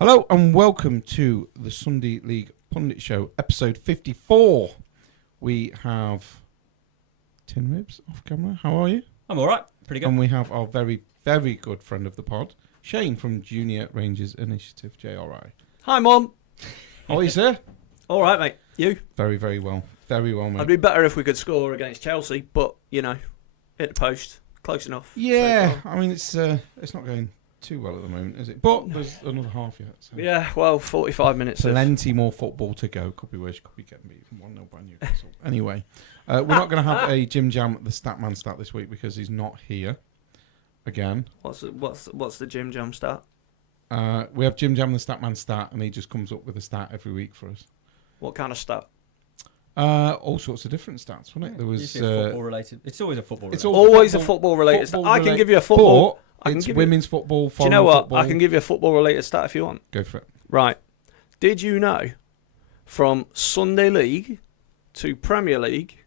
Hello and welcome to the Sunday League Pundit Show, episode 54. We have Tin Ribs off camera. How are you? I'm all right. Pretty good. And we have our very, very good friend of the pod, Shane from Junior Rangers Initiative, JRI. Hi, Mum. How are you, sir? All right, mate. You? Very, very well. Very well, mate. I'd be better if we could score against Chelsea, but, you know, hit the post. Close enough. Yeah, I mean, it's not going too well at the moment, is it? But there's another half yet. So. Yeah, well, 45 minutes. Plenty more football to go. Could be worse. Could be getting beaten 1-0 by Newcastle. Anyway, we're not going to have a JimJam the Statman stat this week because he's not here again. What's the JimJam stat? We have JimJam the Statman stat, and he just comes up with a stat every week for us. What kind of stat? All sorts of different stats, wasn't it? There was football related. It's always a football related. It's always a football related stat. I can give you a football. It's women's football. Do you know what? Football. I can give you a football related stat if you want. Go for it. Right. Did you know from Sunday League to Premier League,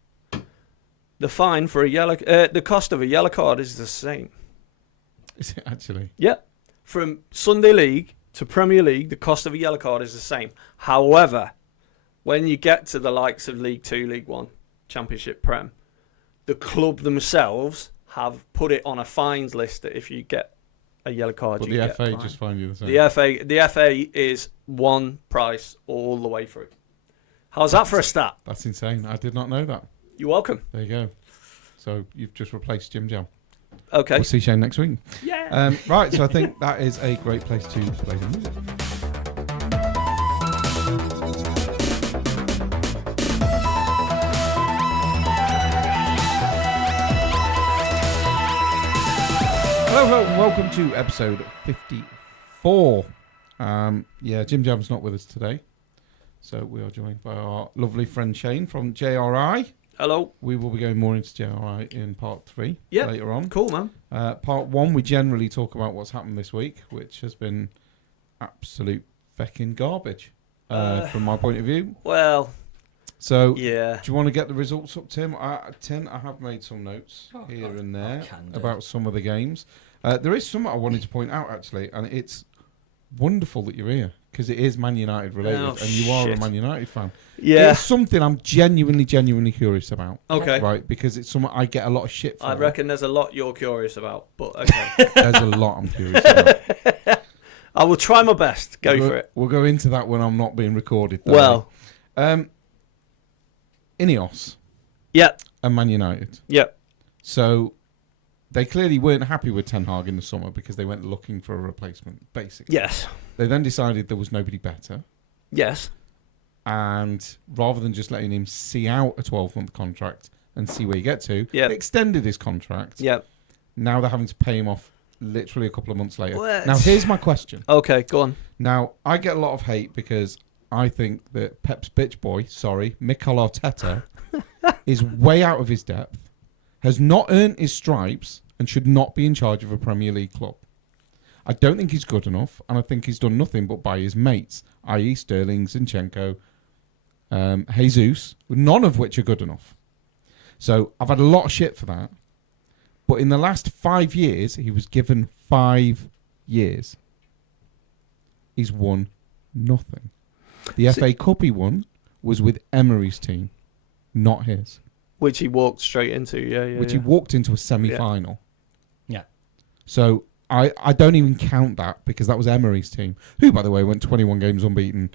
the fine for the cost of a yellow card is the same? Is it actually? Yeah. From Sunday League to Premier League, the cost of a yellow card is the same. However, when you get to the likes of League 2, League 1, Championship, Prem, the club themselves have put it on a fines list that if you get a yellow card, But you get the FA fined. just find you the same. The FA is one price all the way through. How's that for a stat? That's insane. I did not know that. You're welcome. There you go. So you've just replaced JimJam. Okay. We'll see Shane next week. Yeah. Right, so I think that is a great place to play the music. Hello, and welcome to episode 54. JimJam's not with us today, so we are joined by our lovely friend Shane from JRI. Hello. We will be going more into JRI in part 3 later on. Cool, man. Part 1, we generally talk about what's happened this week, which has been absolute fecking garbage from my point of view. Well, So, yeah. do you want to get the results up, Tim? Tim, I have made some notes here and there about some of the games. There is something I wanted to point out, actually, and it's wonderful that you're here, because it is Man United related, and you are a Man United fan. Yeah. It's something I'm genuinely curious about. Okay. Right, because it's something I get a lot of shit for. I reckon there's a lot you're curious about, but okay. There's a lot I'm curious about. I will try my best. Go for it. We'll go into that when I'm not being recorded. Well. Ineos. Yeah. And Man United. Yeah. So they clearly weren't happy with Ten Hag in the summer because they went looking for a replacement, basically. Yes. They then decided there was nobody better. Yes. And rather than just letting him see out a 12-month contract and see where you get to, Yep. they extended his contract. Yep. Now they're having to pay him off literally a couple of months later. What? Now, here's my question. Okay, go on. Now, I get a lot of hate because I think that Pep's bitch boy, Mikel Arteta, is way out of his depth, has not earned his stripes, and should not be in charge of a Premier League club. I don't think he's good enough, and I think he's done nothing but by his mates, i.e. Sterling, Zinchenko, Jesus, none of which are good enough. So I've had a lot of shit for that. But in the last 5 years, he was given 5 years. He's won nothing. The FA Cup he won was with Emery's team, not his. Which he walked straight into, Which he walked into a semi-final. Yeah. So I don't even count that because that was Emery's team, who, by the way, went 21 games unbeaten,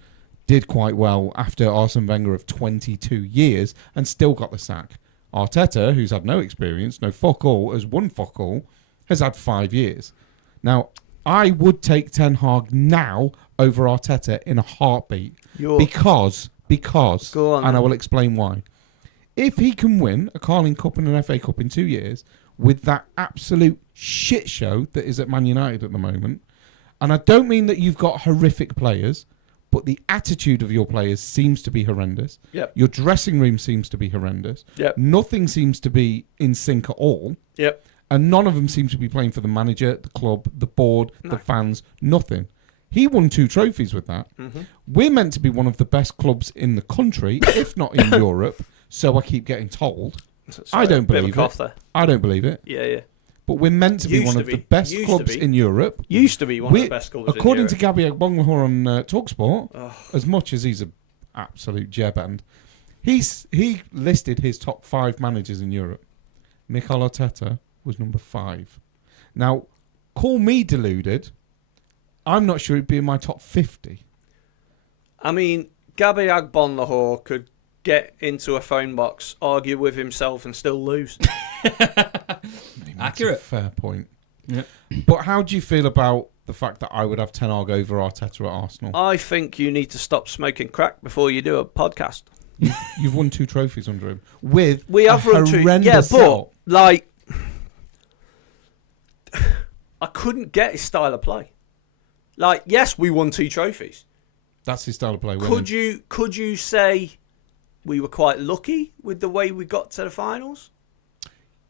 did quite well after Arsene Wenger of 22 years and still got the sack. Arteta, who's had no experience, no fuck all, has won fuck all, has had 5 years. Now, I would take Ten Hag now over Arteta in a heartbeat because, Go on, and I then. will explain why. If he can win a Carling Cup and an FA Cup in 2 years with that absolute shit show that is at Man United at the moment, and I don't mean that you've got horrific players, but the attitude of your players seems to be horrendous. Yep. Your dressing room seems to be horrendous. Yep. Nothing seems to be in sync at all. Yep. And none of them seem to be playing for the manager, the club, the board, the fans, nothing. He won 2 trophies with that. Mm-hmm. We're meant to be one of the best clubs in the country, if not in Europe, so I keep getting told. Sorry, I don't bit of a believe cough it. there. I don't believe it. Yeah. but we're meant to be Used one to of the be. best Used to clubs be. in Europe. Used to be one of the best clubs According in to Europe. Gabby Agbonlahor on TalkSport, Ugh. as much as he's an absolute jeband, he listed his top 5 managers in Europe. Mikel Arteta was number 5. Now, call me deluded. I'm not sure it'd be in my top 50. I mean, Gabby Agbonlahor could get into a phone box, argue with himself, and still lose. Accurate. Fair point. Yep. But how do you feel about the fact that I would have Ten Hag over Arteta at Arsenal? I think you need to stop smoking crack before you do a podcast. You've won 2 trophies under him with We have a run two. horrendous Yeah, but setup. like, I couldn't get his style of play. Like, yes, we won 2 trophies. That's his style of play. Could you say we were quite lucky with the way we got to the finals?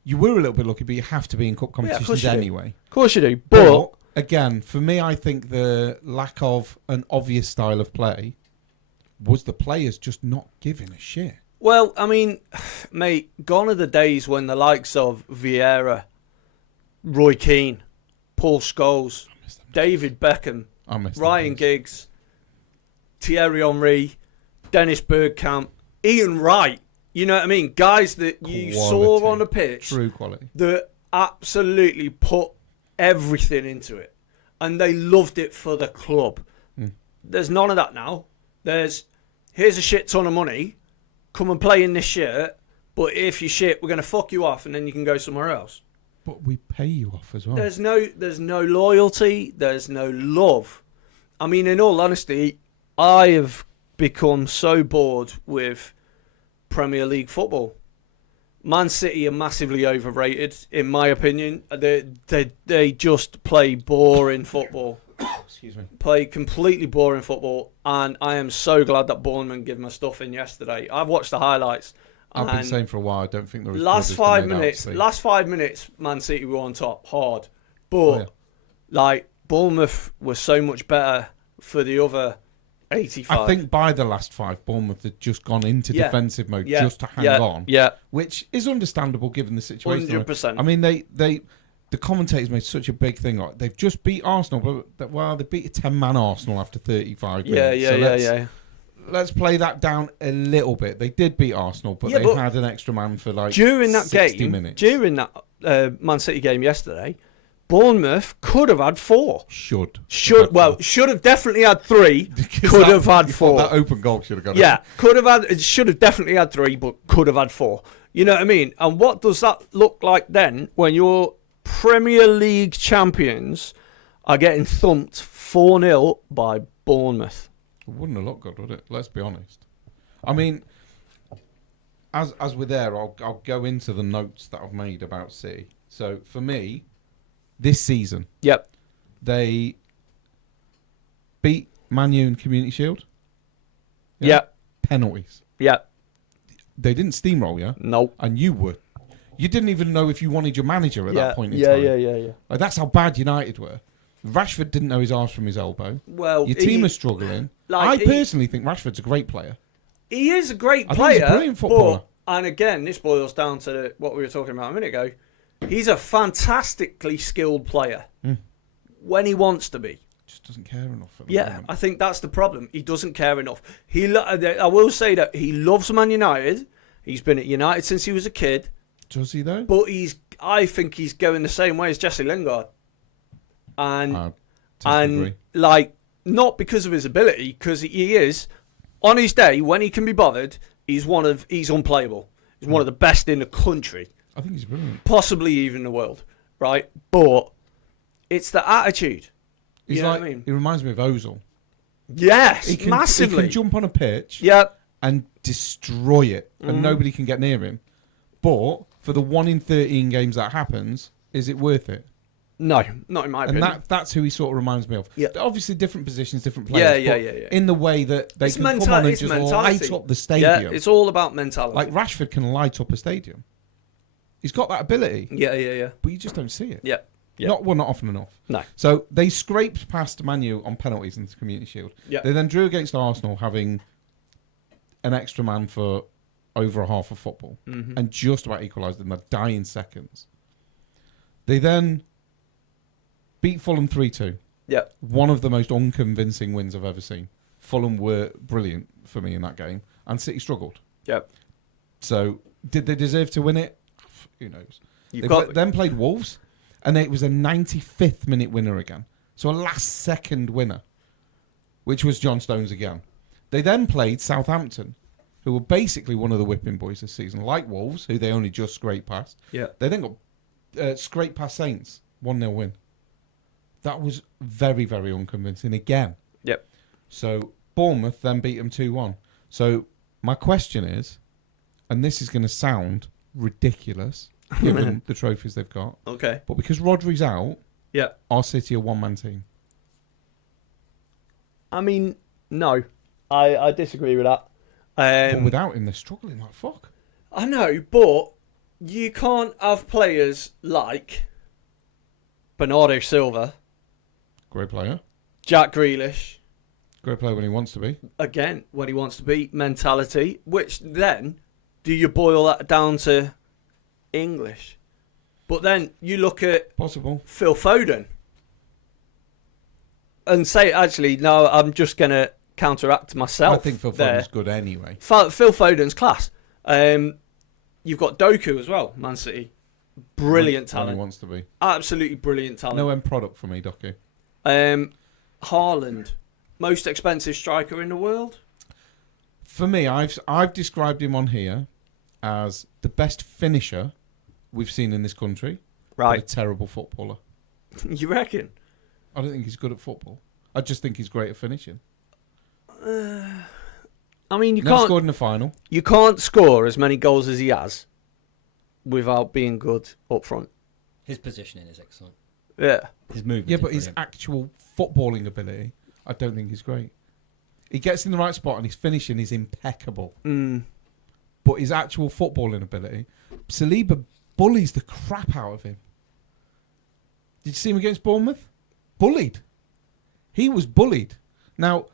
You were a little bit lucky, but you have to be in cup Yeah, of course competitions you do. anyway. Of course you do. But again, for me, I think the lack of an obvious style of play was the players just not giving a shit. Well, I mean, mate, gone are the days when the likes of Vieira, Roy Keane, Paul Scholes, David Beckham, I miss them Ryan days. Giggs, Thierry Henry, Dennis Bergkamp, Ian Wright. You know what I mean? Guys that you saw Quality. on the pitch True quality. that absolutely put everything into it. And they loved it for the club. There's none of that now. Here's a shit ton of money. Come and play in this shirt. But if you shit, we're going to fuck you off and then you can go somewhere else. But we pay you off as well. There's no loyalty. There's no love. I mean, in all honesty, I have become so bored with Premier League football. Man City are massively overrated, in my opinion. They just play boring football. Excuse me. Play completely boring football, and I am so glad that Bournemouth gave my stuff in yesterday. I've watched the highlights. I've been and saying for a while, I don't think there was last 5 minutes, Man City were on top hard, but like Bournemouth was so much better for the other 85. I think by the last 5, Bournemouth had just gone into defensive mode just to hang on. Yeah, Which is understandable given the situation. 100%. I mean, the commentators made such a big thing. Like, they've just beat Arsenal, but they beat a 10-man Arsenal after 35 minutes. Yeah. Let's play that down a little bit. They did beat Arsenal, but they had an extra man for like during that 60 game. minutes. During that Man City game yesterday, Bournemouth could have had 4. Should Have definitely had 3. Could have had 4. That open goal should have gone. Yeah, should have definitely had 3, but could have had 4. You know what I mean? And what does that look like then when your Premier League champions are getting thumped 4-0 by Bournemouth? It wouldn't have looked good, would it? Let's be honest. I mean, as we're there, I'll go into the notes that I've made about City. So for me, this season, Yep. they beat Man U in Community Shield. Yep. Penalties. Yep. They didn't steamroll you, Nope. and you didn't even know if you wanted your manager at that point in time. Yeah. Like, that's how bad United were. Rashford didn't know his arse from his elbow. Well, Your team is struggling. I personally think Rashford's a great player. He is a great I think player. he's a brilliant footballer. And again, this boils down to what we were talking about a minute ago. He's a fantastically skilled player when he wants to be. Just doesn't care enough. At the moment. I think that's the problem. He doesn't care enough. I will say that he loves Man United. He's been at United since he was a kid. Does he though? But I think he's going the same way as Jesse Lingard. And agree. like, not because of his ability, because he is, on his day, when he can be bothered, he's unplayable. He's one of the best in the country. I think he's brilliant. Possibly even the world, right? But it's the attitude. He's you know like, what I mean? he reminds me of Ozil. Yes, massively. He can jump on a pitch and destroy it, and nobody can get near him. But for the 1 in 13 games that happens, is it worth it? No, not in my opinion. And that's who he sort of reminds me of. Yeah. Obviously, different positions, different players. Yeah. In the way that they can come on and just light up the stadium. Yeah, it's all about mentality. Like Rashford can light up a stadium. He's got that ability. Yeah. But you just don't see it. Yeah. Not often enough. No. So they scraped past Man U on penalties in the Community Shield. Yeah. They then drew against Arsenal, having an extra man for over a half of football, and just about equalised in the dying seconds. They then beat Fulham 3-2. Yeah. One of the most unconvincing wins I've ever seen. Fulham were brilliant for me in that game, and City struggled. Yeah. So, did they deserve to win it? Who knows? Then played Wolves, and it was a 95th minute winner again. So a last-second winner, which was John Stones again. They then played Southampton, who were basically one of the whipping boys this season, like Wolves, who they only just scraped past. Yeah. They then got scraped past Saints, 1-0 win. That was very, very unconvincing again. Yep. So Bournemouth then beat them 2-1. So my question is, and this is going to sound ridiculous given the trophies they've got, Okay. but because Rodri's out, Yeah. our City a one-man team. I mean, no. I disagree with that. But without him, they're struggling like fuck. I know, but you can't have players like Bernardo Silva, Great player. Jack Grealish, Great player when he wants to be. again, when he wants to be, mentality, which then, do you boil that down to English? But then you look at Possible. Phil Foden and say, actually, no, I'm just going to counteract myself. I think Phil there. Foden's good anyway. Phil Foden's class. You've got Doku as well, Man City. Brilliant When he talent. wants to be. Absolutely brilliant talent. No end product for me, Doku. Haaland, most expensive striker in the world. For me, I've described him on here as the best finisher we've seen in this country. But a terrible footballer. You reckon? I don't think he's good at football. I just think he's great at finishing. I mean, you Never can't. scored in the final. You can't score as many goals as he has without being good up front. His positioning is excellent. Yeah. His movement. Yeah, is but his brilliant. actual footballing ability, I don't think is great. He gets in the right spot and his finishing is impeccable. But his actual footballing ability, Saliba bullies the crap out of him. Did you see him against Bournemouth? Bullied. He was bullied. Now,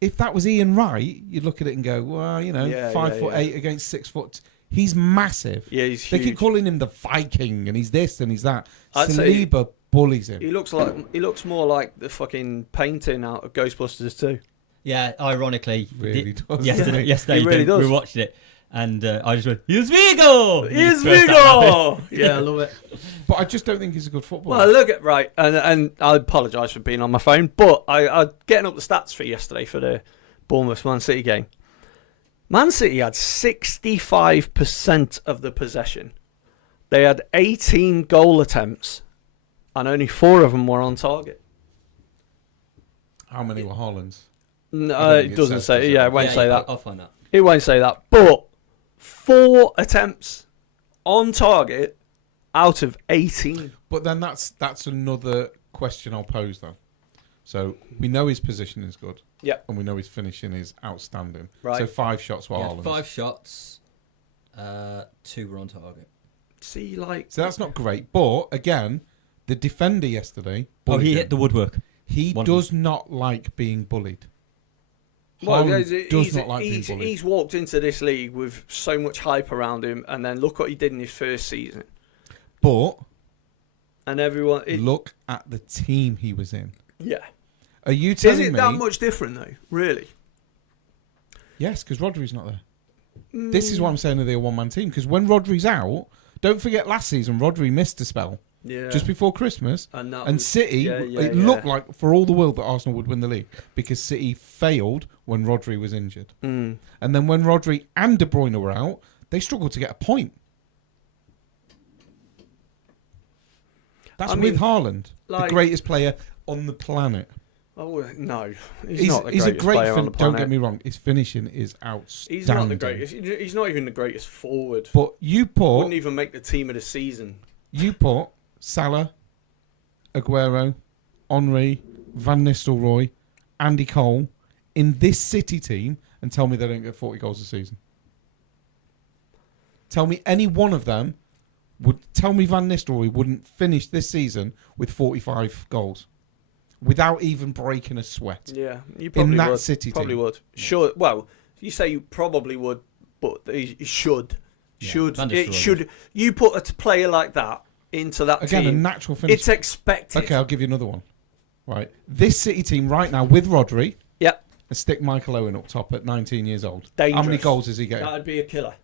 if that was Ian Wright, you'd look at it and go, well, you know, 5'8" against 6 foot. He's massive. Yeah, he's They huge. keep calling him the Viking, and he's this and he's that. I'd say Saliba bullies him. He looks more like the fucking painting out of Ghostbusters 2. Yeah, ironically, Really does, yesterday, doesn't He really does. we watched it, and I just went, "Here's Vigo! Here's First Vigo! time. Yeah, I love it. But I just don't think he's a good footballer. Well, look at right, and I apologise for being on my phone, but I getting up the stats for yesterday for the Bournemouth Man City game. Man City had 65% of the possession. They had 18 goal attempts, and only 4 of them were on target. How many were Haaland's? No, it doesn't says, say. does it? Yeah, it won't say that. I'll find that. It won't say that. But 4 attempts on target out of 18. But then that's another question I'll pose then. So we know his position is good. Yeah. And we know his finishing is outstanding. Right. So 5 shots were Yeah, Haaland's. 5 shots, 2 were on target. See, like... So that's not great. But again, the defender yesterday. Oh, bullied he him. hit the woodwork. He One does not like being bullied. Well, Haaland does not like being bullied. he's walked into this league with so much hype around him, and then look what he did in his first season. But And everyone... look at the team he was in. Yeah. Are you Is telling it me? that much different, though? Really? Yes, because Rodri's not there. This is what I'm saying that they're a one-man team. Because when Rodri's out, don't forget last season Rodri missed a spell Yeah. just before Christmas, And, that and was- City. It looked like for all the world that Arsenal would win the league because City failed when Rodri was injured, and then when Rodri and De Bruyne were out, they struggled to get a point. That's with Haaland, the greatest player on the planet. Oh, no. He's not the he's greatest a great player on the planet. Don't get me wrong, his finishing is outstanding. He's not the greatest. He's not even the greatest forward. But you put Wouldn't even make the team of the season. Salah, Aguero, Henry, Van Nistelrooy, Andy Cole in this City team and tell me they don't get 40 goals a season. Tell me any one of them tell me Van Nistelrooy wouldn't finish this season with 45 goals without even breaking a sweat. Yeah, you probably in that would. City probably team. would. Sure. Well, you say you probably would, but he should. Yeah, Should Van it Nistelrooy should you put a player like that into that Again, a team. natural finish. It's expected. Okay, I'll give you another one. Right. This City team right now with Rodri, Yep. and stick Michael Owen up top at 19 years old. Dangerous. How many goals is he getting? That'd be a killer.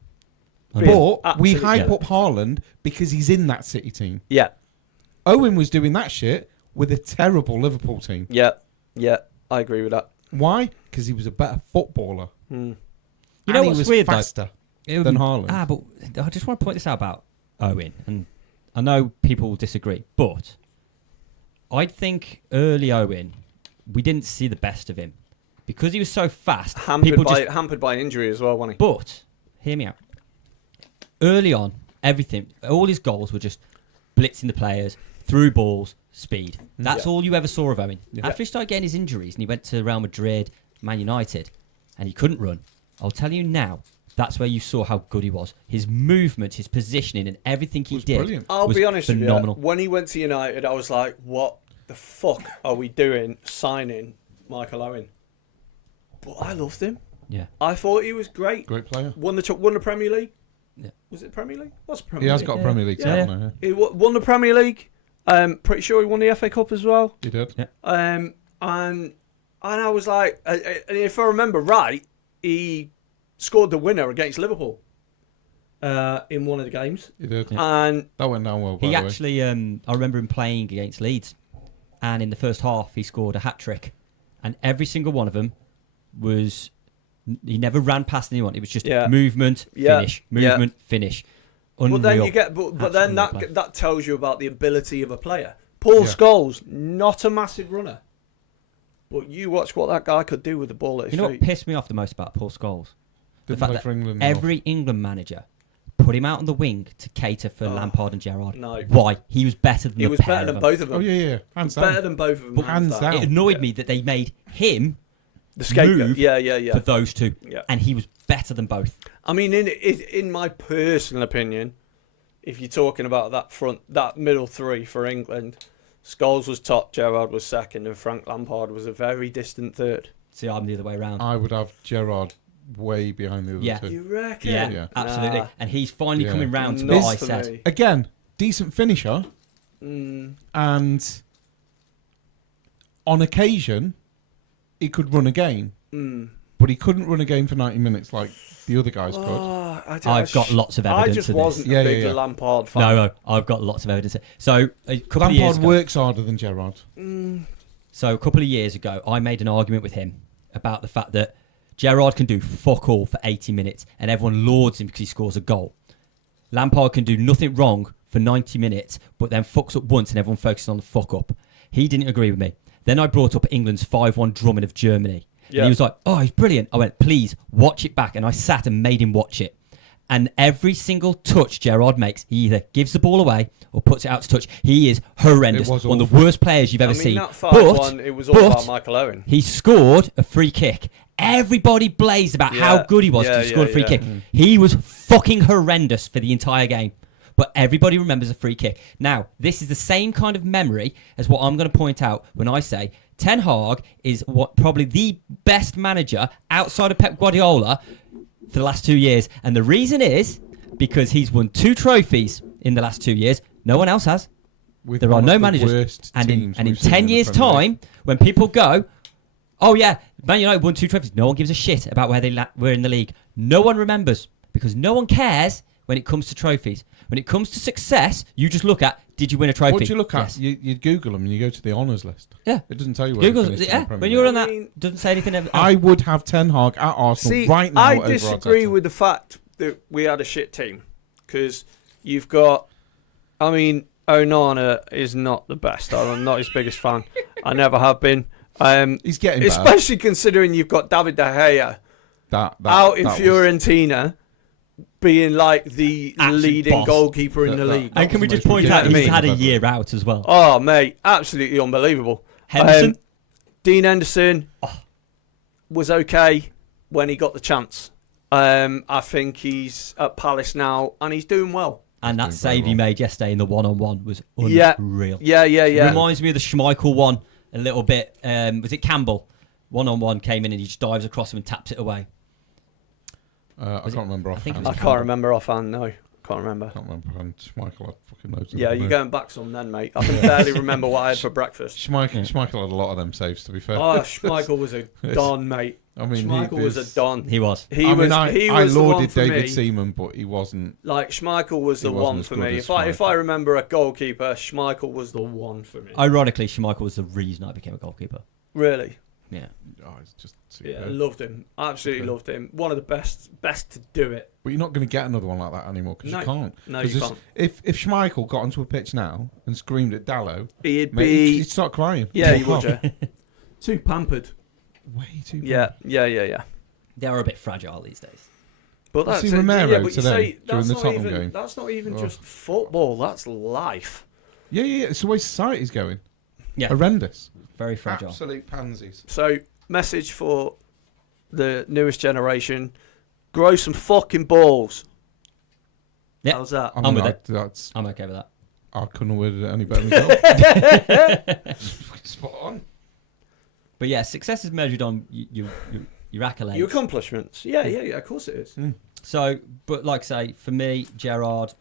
But we Absolutely. hype up Haaland because he's in that City team. Yeah. Owen was doing that shit with a terrible Liverpool team. Yeah. Yeah. I agree with that. Why? Because he was a better footballer. Mm. You know And what's he was weird, faster though? than Haaland. But I just want to point this out about Owen, and I know people will disagree, but I think early Owen, we didn't see the best of him because he was so fast. Hampered by injury as well, wasn't he? But hear me out. Early on, everything, all his goals were just blitzing the players, through balls, speed. That's all you ever saw of Owen. Yeah. After he started getting his injuries and he went to Real Madrid, Man United, and he couldn't run, I'll tell you now, that's where you saw how good he was. His movement, his positioning, and everything he Was did brilliant. I'll was be honest phenomenal. with you. When he went to United, I was like, what the fuck are we doing signing Michael Owen? But I loved him. Yeah. I thought he was great. Great player. Won the Premier League. Yeah. Was it Premier League? What's He Premier has League? got a Yeah. Premier League Yeah. title now. He won the Premier League. Pretty sure he won the FA Cup as well. He did. Yeah. And I was like, and if I remember right, he scored the winner against Liverpool in one of the games. He did. And That went down well, by He the way. actually, I remember him playing against Leeds, and in the first half he scored a hat trick, and every single one of them was, he never ran past anyone. It was just movement, finish, movement, finish. Unreal. But then you get, but then Absolutely unreal that tells you about the ability of a player. Paul Scholes, not a massive runner, but you watch what that guy could do with the ball at his You know feet. what pissed me off the most about Paul Scholes? The Didn't fact play that for England. every England manager put him out on the wing to cater for Lampard and Gerrard. No. Why? He was better than He the was pair better than of both of Oh them. yeah. Hands Better down. than both of them. But hands down. It annoyed me that they made him The scapegoat. move Yeah. for those two, Yeah. and he was better than both. I mean, in my personal opinion, if you're talking about that middle three for England, Scholes was top, Gerrard was second, and Frank Lampard was a very distant third. See, I'm the other way around. I would have Gerrard way behind the other Yeah. two. You reckon? Yeah, Yeah. absolutely. Nah. And he's finally Yeah. coming round to Not what I for said. me. Again, decent finisher, Mm. and on occasion, he could run a game, but he couldn't run a game for 90 minutes like the other guys could. Oh, I've got lots of evidence I just of this. wasn't Yeah, a big yeah. Lampard fan. No, I've got lots of evidence. So a couple of years Lampard ago, works harder than Gerrard. So a couple of years ago, I made an argument with him about the fact that Gerrard can do fuck all for 80 minutes and everyone lauds him because he scores a goal. Lampard can do nothing wrong for 90 minutes, but then fucks up once and everyone focuses on the fuck up. He didn't agree with me. Then I brought up England's 5-1 drumming of Germany. Yeah. And he was like, oh, he's brilliant. I went, please, watch it back. And I sat and made him watch it. And every single touch Gerrard makes, he either gives the ball away or puts it out to touch. He is horrendous. It was One of the awful. worst players you've ever I mean, seen. that 5-1, it was all about Michael Owen. He scored a free kick. Everybody blazed about how good he was because he scored a free kick. He was fucking horrendous for the entire game. But everybody remembers a free kick. Now, this is the same kind of memory as what I'm going to point out when I say Ten Hag is what probably the best manager outside of Pep Guardiola for the last 2 years. And the reason is because he's won 2 trophies in the last 2 years. No one else has. With There are one no of the managers. worst And in teams we've seen 10 in the years' Premier League. time, when people go, oh yeah, Man United won 2 trophies, no one gives a shit about where they were in the league. No one remembers because no one cares when it comes to trophies. When it comes to success, you just look at, did you win a trophy? What do you look at? Yes. You Google them and you go to the honours list. Yeah. It doesn't tell you where Google, he finished in yeah, the Premier when League. you're on that, I mean, doesn't say anything else. I would have Ten Hag at Arsenal See, right now. I over disagree Arteta. with the fact that we had a shit team because you've got. I mean, Onana is not the best. I'm not his biggest fan. I never have been. He's getting better. Especially considering you've got David De Gea out in that was- Fiorentina, being like the Absolute leading boss. goalkeeper in the That- league. And can we That was just the point most out he's ridiculous had a thing I've year ever out as well. Oh, mate, absolutely unbelievable. Henderson? Dean Henderson was okay when he got the chance. I think he's at Palace now and he's doing well. And that Doing very save he well. made yesterday in the one-on-one was Yeah. unreal. Yeah. Reminds me of the Schmeichel one a little bit. Was it Campbell? One-on-one came in and he just dives across him and taps it away. I can't remember I think it offhand. was I can't remember offhand, no. Can't remember. And Schmeichel had fucking loads of Yeah, them. you're going back some then, mate. I can barely remember what I had for breakfast. Schmeichel had a lot of them saves, to be fair. Oh, Schmeichel was a don, mate. I mean, Schmeichel was a don. He was. He was I the one lauded for David me. Seaman, but he wasn't. Like, Schmeichel was the He wasn't one as for good me. as If I Schmeichel. remember a goalkeeper, Schmeichel was the one for me. Ironically, Schmeichel was the reason I became a goalkeeper. Really? Yeah. Oh, it's just Yeah, I superb. loved him. Absolutely Okay. loved him. One of the best to do it. But you're not going to get another one like that anymore because No. you can't. No, 'Cause you there's- can't. If Schmeichel got onto a pitch now and screamed at Dallo, He'd mate, be... he'd start crying. Yeah, he Walk would, off. yeah. Too pampered. Way too. Yeah. They are a bit fragile these days. But that's see it. Romero Yeah, but you today say during that's the not Tottenham even game. that's not even Oh. just football. That's life. Yeah. It's the way society's going. Yeah. Horrendous. Very fragile. Absolute pansies. So, message for the newest generation: grow some fucking balls. Yeah. How's that? I I'm mean, with it. That's. I'm okay with that. I couldn't have worded it any better myself. Spot on. But yeah, success is measured on your accolades. Your accomplishments. Yeah. Of course it is. So, but like I say, for me, Gerrard,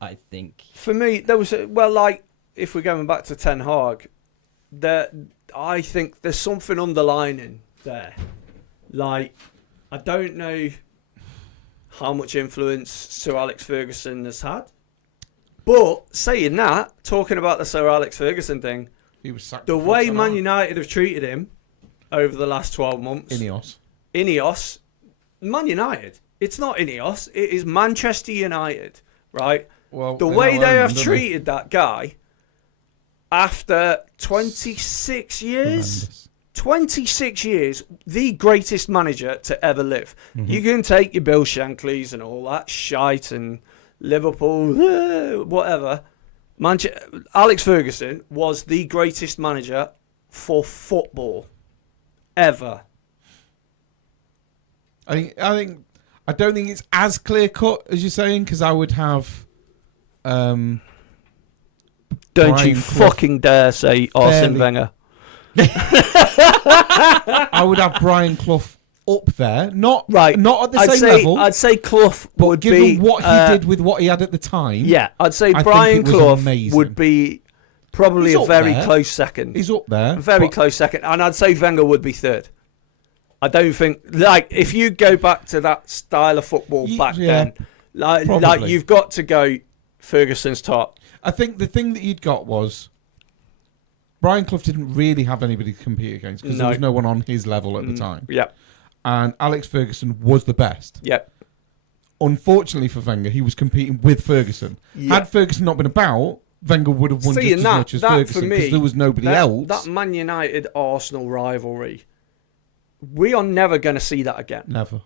I think. For me, there was if we're going back to Ten Hag, I think there's something underlining there. Like, I don't know how much influence Sir Alex Ferguson has had, but saying that, talking about the Sir Alex Ferguson thing, He was sacked. the before way Ten Man Hag. United have treated him over the last 12 months, Ineos, Man United. It's not Ineos. It is Manchester United, right? Well, The they way know they him, have don't they? treated that guy after 26 years, Horrendous. 26 years, the greatest manager to ever live. You can take your Bill Shankleys and all that shite and Liverpool, whatever. Alex Ferguson was the greatest manager for football ever. I don't think it's as clear cut as you're saying because I would have. Don't Brian you Clough fucking dare say Arsene fairly- Wenger. I would have Brian Clough up there, not at the same level. I'd say Clough but would given be what he did with what he had at the time, Yeah, I'd say I Brian think it was Clough amazing. would be probably He's a up very there. close second. he's up there. Very but close second. And I'd say Wenger would be third. I don't think, if you go back to that style of football back then, probably. you've got to go Ferguson's top. I think the thing that you'd got was Brian Clough didn't really have anybody to compete against because there was no one on his level at the time. Yep. And Alex Ferguson was the best. Yep. Unfortunately for Wenger, he was competing with Ferguson. Yeah. Had Ferguson not been about, Wenger would have won just as much as Ferguson because there was nobody else. That Man United Arsenal rivalry, we are never going to see that again. Never.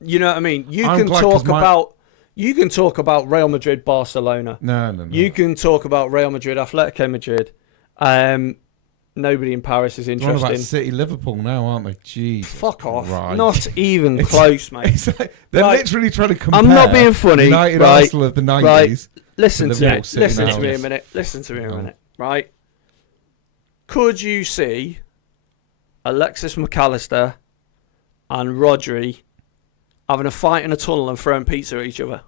You know what I mean? You I'm can glad talk 'cause about Real Madrid, Barcelona. No. You can talk about Real Madrid, Atletico Madrid. Nobody in Paris is They're on interested. about City, Liverpool now, aren't they? Jesus. Fuck off. Christ. Not even close, mate. It's like, they're Right. literally trying to compare. I'm not being funny. United right, Arsenal of the 90s. right. Listen to Liverpool me. City Listen now. to me a minute. Listen to me a minute. Right? Could you see Alexis McAllister and Rodri having a fight in a tunnel and throwing pizza at each other?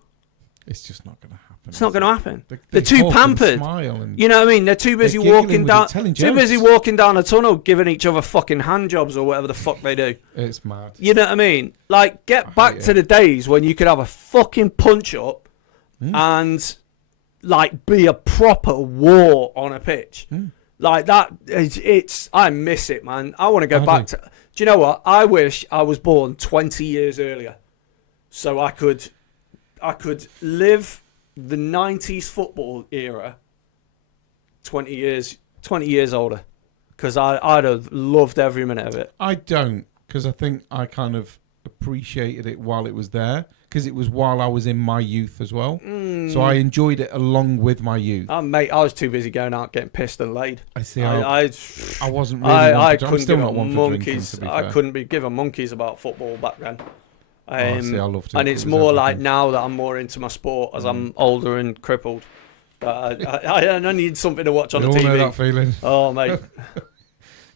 It's just not going to happen. It's not going to happen. They They're too talk and pampered. smile and- You know what I mean? They're too busy giggling walking with down. it, telling Too busy jokes. walking down a tunnel, giving each other fucking hand jobs or whatever the fuck they do. It's mad. You know what I mean? Like, get back hate to it. the days when you could have a fucking punch up and, like, be a proper war on a pitch. Like, that, I miss it, man. I want to go back to, do you know what? I wish I was born 20 years earlier so I could live the 90s football era 20 years older because I'd have loved every minute of it. I don't, because I think I kind of appreciated it while it was there, because it was while I was in my youth as well. So I enjoyed it along with my youth. Mate, I was too busy going out getting pissed and laid. I see. I wasn't really. I one for, I'm couldn't still give not a one for drinking, monkeys. to be I fair. couldn't be giving monkeys about football back then. See, I loved it. And It it's was more like everything. now that I'm more into my sport as I'm older and crippled. I need something to watch on We the all TV. know that feeling. Oh, mate.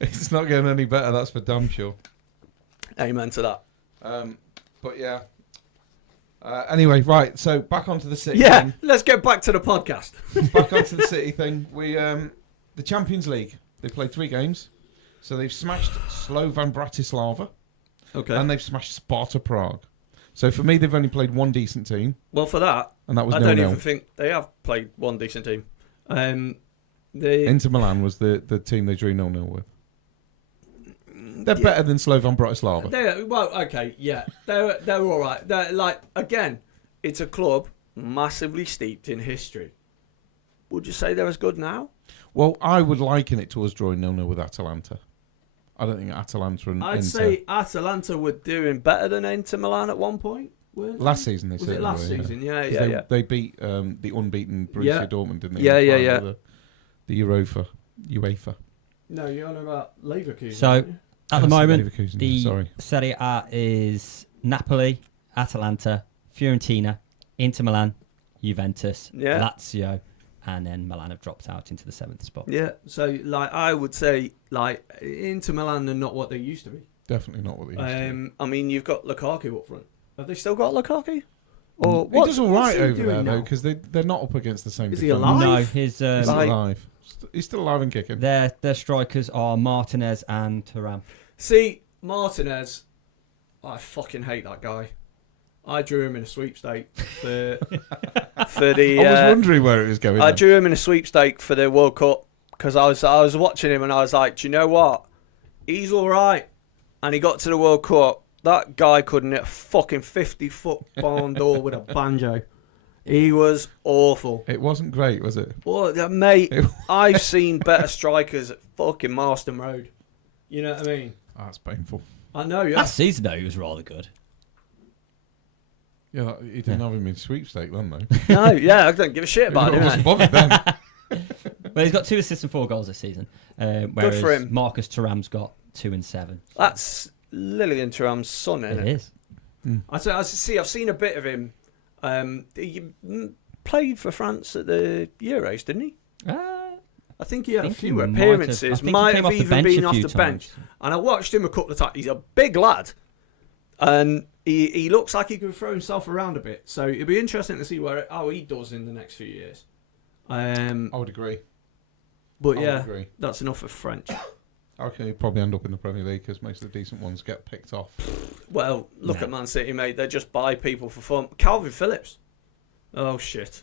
It's not getting any better. That's for damn sure. Amen to that. But yeah, Anyway, right. So back onto the City. Yeah, thing. let's get back to the podcast. Back onto the City thing. We the Champions League. They played 3 games, so they've smashed Slovan Bratislava, Okay. and they've smashed Sparta Prague. So for me, they've only played one decent team, Well, for that, and that was I don't 0-0. even think they have played one decent team. Inter Milan was the team they drew 0-0 with. They're better than Slovan Bratislava. They're all right. They're like, again, it's a club massively steeped in history. Would you say they're as good now? Well, I would liken it to us drawing 0-0 with Atalanta. I don't think Atalanta and I'd Inter... say Atalanta were doing better than Inter Milan at one point. Last season, they Was certainly it last were, season? Yeah, yeah. They beat the unbeaten Borussia Yeah. Dortmund, didn't they? Yeah, in the yeah, final of The UEFA. No, you're on about Leverkusen. So, at the That's moment, Leverkusen, the sorry. Serie A is Napoli, Atalanta, Fiorentina, Inter Milan, Juventus, Yeah. Lazio, and then Milan have dropped out into the 7th spot. Yeah, so like I would say, like Inter Milan are not what they used to be. Definitely not what they used to. I mean, you've got Lukaku up front. Have they still got Lukaku? Or he does all right over there, though, because they're not up against the same Is he defenders. alive? No, his He's still Like- alive. He's still alive and kicking. their strikers are Martinez and Thuram. See, Martinez, I fucking hate that guy. I drew him in a sweepstake for the. I was wondering where it was going. I then. drew him in a sweepstake for the World Cup because I was watching him and I was like, do you know what? He's all right. And he got to the World Cup. That guy couldn't hit a fucking 50-foot barn door with a banjo. He was awful. It wasn't great, was it? Well, mate, I've seen better strikers at fucking Marston Road. You know what I mean? Oh, that's painful. I know, yeah. Last season, though, he was rather good. Yeah, he didn't have him in sweepstake then, though. No, yeah, I don't give a shit about I it, wasn't do bothered then. Well, he's got 2 assists and 4 goals this season. Whereas for him. Marcus Thuram's got 2 and 7. That's Lillian Thuram's son, isn't it? It is. I've seen a bit of him. He played for France at the Euros, didn't he? I think he had a few appearances. Might have even been off the bench. And I watched him a couple of times. He's a big lad. And he looks like he can throw himself around a bit. So it'll be interesting to see how he does in the next few years. I would agree. But I would yeah, agree. that's enough of French. I reckon he'd probably end up in the Premier League because most of the decent ones get picked off. Well, look at Man City, mate. They just buy people for fun. Calvin Phillips. Oh, shit.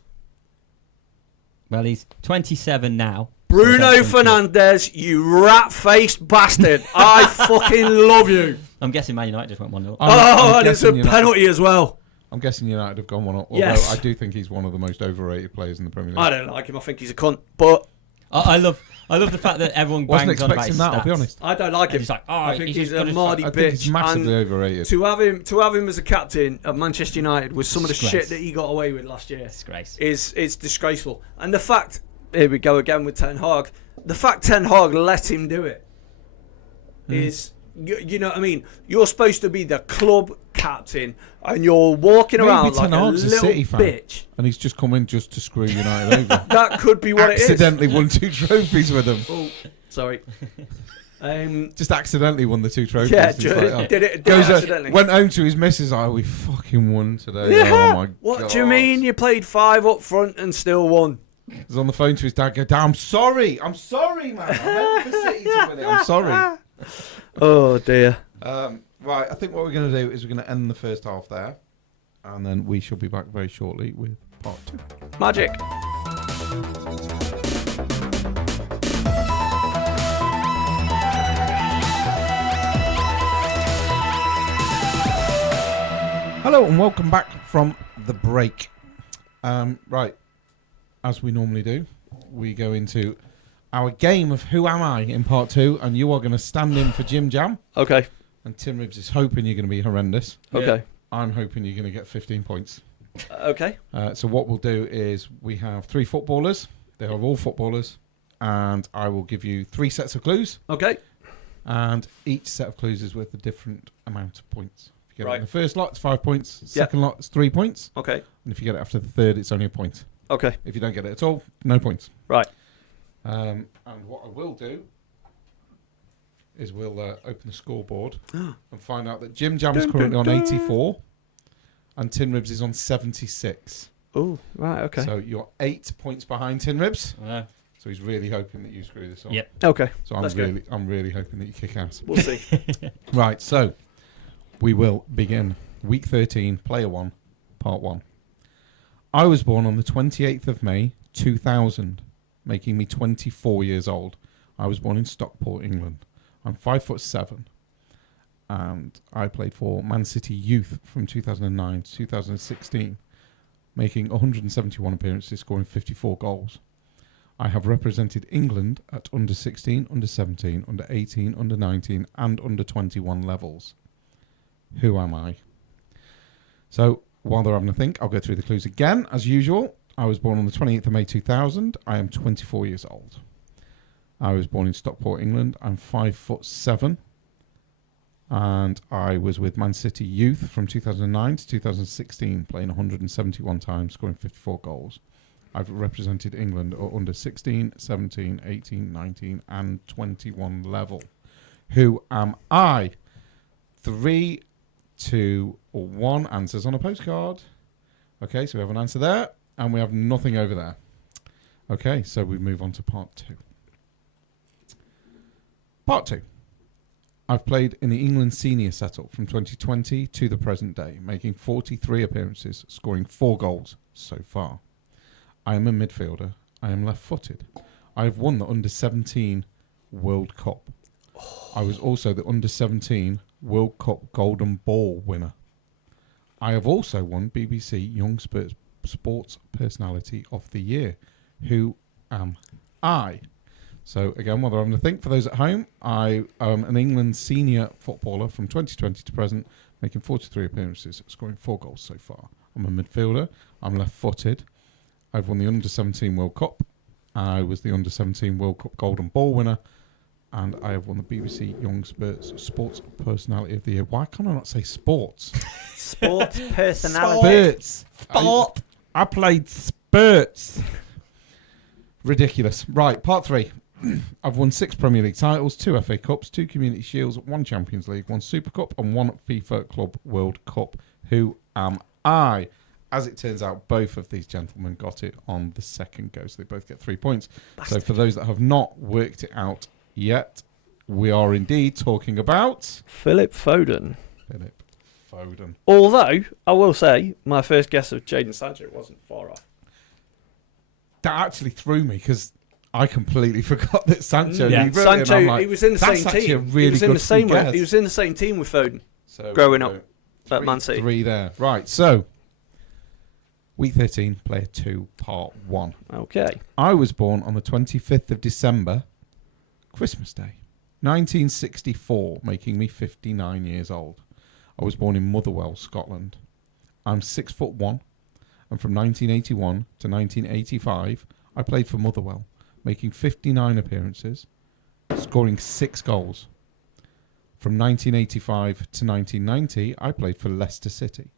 Well, he's 27 now. Bruno So that's Fernandes, you rat-faced bastard. I fucking love you. I'm guessing Man United just went 1-0. Oh, and it's a guessing United- penalty as well. I'm guessing United have gone one up. Although Yes. I do think he's one of the most overrated players in the Premier League. I don't like him. I think he's a cunt. But I love the fact that everyone Wasn't bangs on about expecting his that, stats. I'll be honest. I don't like And him. he's like, I think he's just a got his- mardy I think he's bitch. massively And overrated. to have him as a captain of Manchester United with some of the Disgrace. shit that he got away with last year Disgrace. is disgraceful. And the fact, here we go again with Ten Hag, the fact Ten Hag let him do it is, you know what I mean? You're supposed to be the club captain and you're walking Maybe around like Ten a Hag's a little City fan. bitch. And he's just come in just to screw United over. That could be what it is. Accidentally won 2 trophies with them. Oh, sorry. Just accidentally won the 2 trophies. Yeah, He's like, oh. did it Goes, accidentally. went home to his missus. Oh, we fucking won today. Yeah. Oh my What God. do you mean you played 5 up front and still won? He's on the phone to his dad. Go, Dad, I'm sorry, man. I meant for City to win it. I'm sorry. Oh dear. Right, I think what we're going to do is we're going to end the first half there, and then we shall be back very shortly with part 2. Magic. Hello and welcome back from the break. Right, as we normally do, we go into our game of Who Am I in part 2, and you are going to stand in for JimJam. Okay. And Tim Ribbs is hoping you're going to be horrendous. Okay. I'm hoping you're going to get 15 points. Okay. So what we'll do is we have 3 footballers. They are all footballers. And I will give you 3 sets of clues. Okay. And each set of clues is worth a different amount of points. If you get it Right. in the first lot, it's 5 points. Second lot, it's 3 points. Okay. And if you get it after the third, it's only a point. Okay. If you don't get it at all, no points. Right. And what I will do is we'll open the scoreboard and find out that JimJam is currently on 84 And Tin Ribs is on 76. Oh, right, okay. So you're 8 points behind Tin Ribs. Yeah. So he's really hoping that you screw this up. Yep. Okay. So Let's go. I'm really hoping that you kick ass. We'll see. Right, so we will begin. Week 13, Player 1, Part 1. I was born on the 28th of May, 2000, making me 24 years old. I was born in Stockport, England. I'm 5'7", and I played for Man City Youth from 2009 to 2016, making 171 appearances, scoring 54 goals. I have represented England at under 16, under 17, under 18, under 19 and under 21 levels. Who am I? So, while they're having a think, I'll go through the clues again. As usual, I was born on the 28th of May 2000. I am 24 years old. I was born in Stockport, England. I'm 5'7", and I was with Man City Youth from 2009 to 2016, playing 171 times, scoring 54 goals. I've represented England at under 16, 17, 18, 19 and 21 level. Who am I? 3, 2, or 1 answers on a postcard. Okay, so we have an answer there, and we have nothing over there. Okay, so we move on to part 2. Part 2. I've played in the England senior setup from 2020 to the present day, making 43 appearances, scoring 4 goals so far. I am a midfielder. I am left-footed. I have won the Under-17 World Cup. I was also the Under-17 World Cup Golden Ball winner. I have also won BBC Young Sports Personality of the Year. Who am I? So again, while they're having to think, for those at home, I am an England senior footballer from 2020 to present, making 43 appearances, scoring 4 goals so far. I'm a midfielder. I'm left-footed. I've won the Under-17 World Cup. I was the Under-17 World Cup Golden Ball winner. And I have won the BBC Young Sports Personality of the Year. Why can't I not say sports? Sports personality. Sport. I played spurts. Ridiculous. Right, part 3. I've won 6 Premier League titles, 2 FA Cups, 2 Community Shields, 1 Champions League, 1 Super Cup and 1 FIFA Club World Cup. Who am I? As it turns out, both of these gentlemen got it on the second go, so they both get 3 points. Bastard. So for those that have not worked it out yet, we are indeed talking about Philip Foden. Philip Foden. Although, I will say, my first guess of Jadon Sancho wasn't far off. That actually threw me because I completely forgot that Sancho. Yeah. Sancho, like, he was in the that's same actually team. a really He was in good the same. guess. He was in the same team with Foden So growing up three, at Man City. 3 there. Right. So week 13, player 2, part 1. Okay. I was born on the 25th of December, Christmas Day, 1964, making me 59 years old. I was born in Motherwell, Scotland. I'm 6'1", and from 1981 to 1985, I played for Motherwell, making 59 appearances, scoring 6 goals. From 1985 to 1990, I played for Leicester City,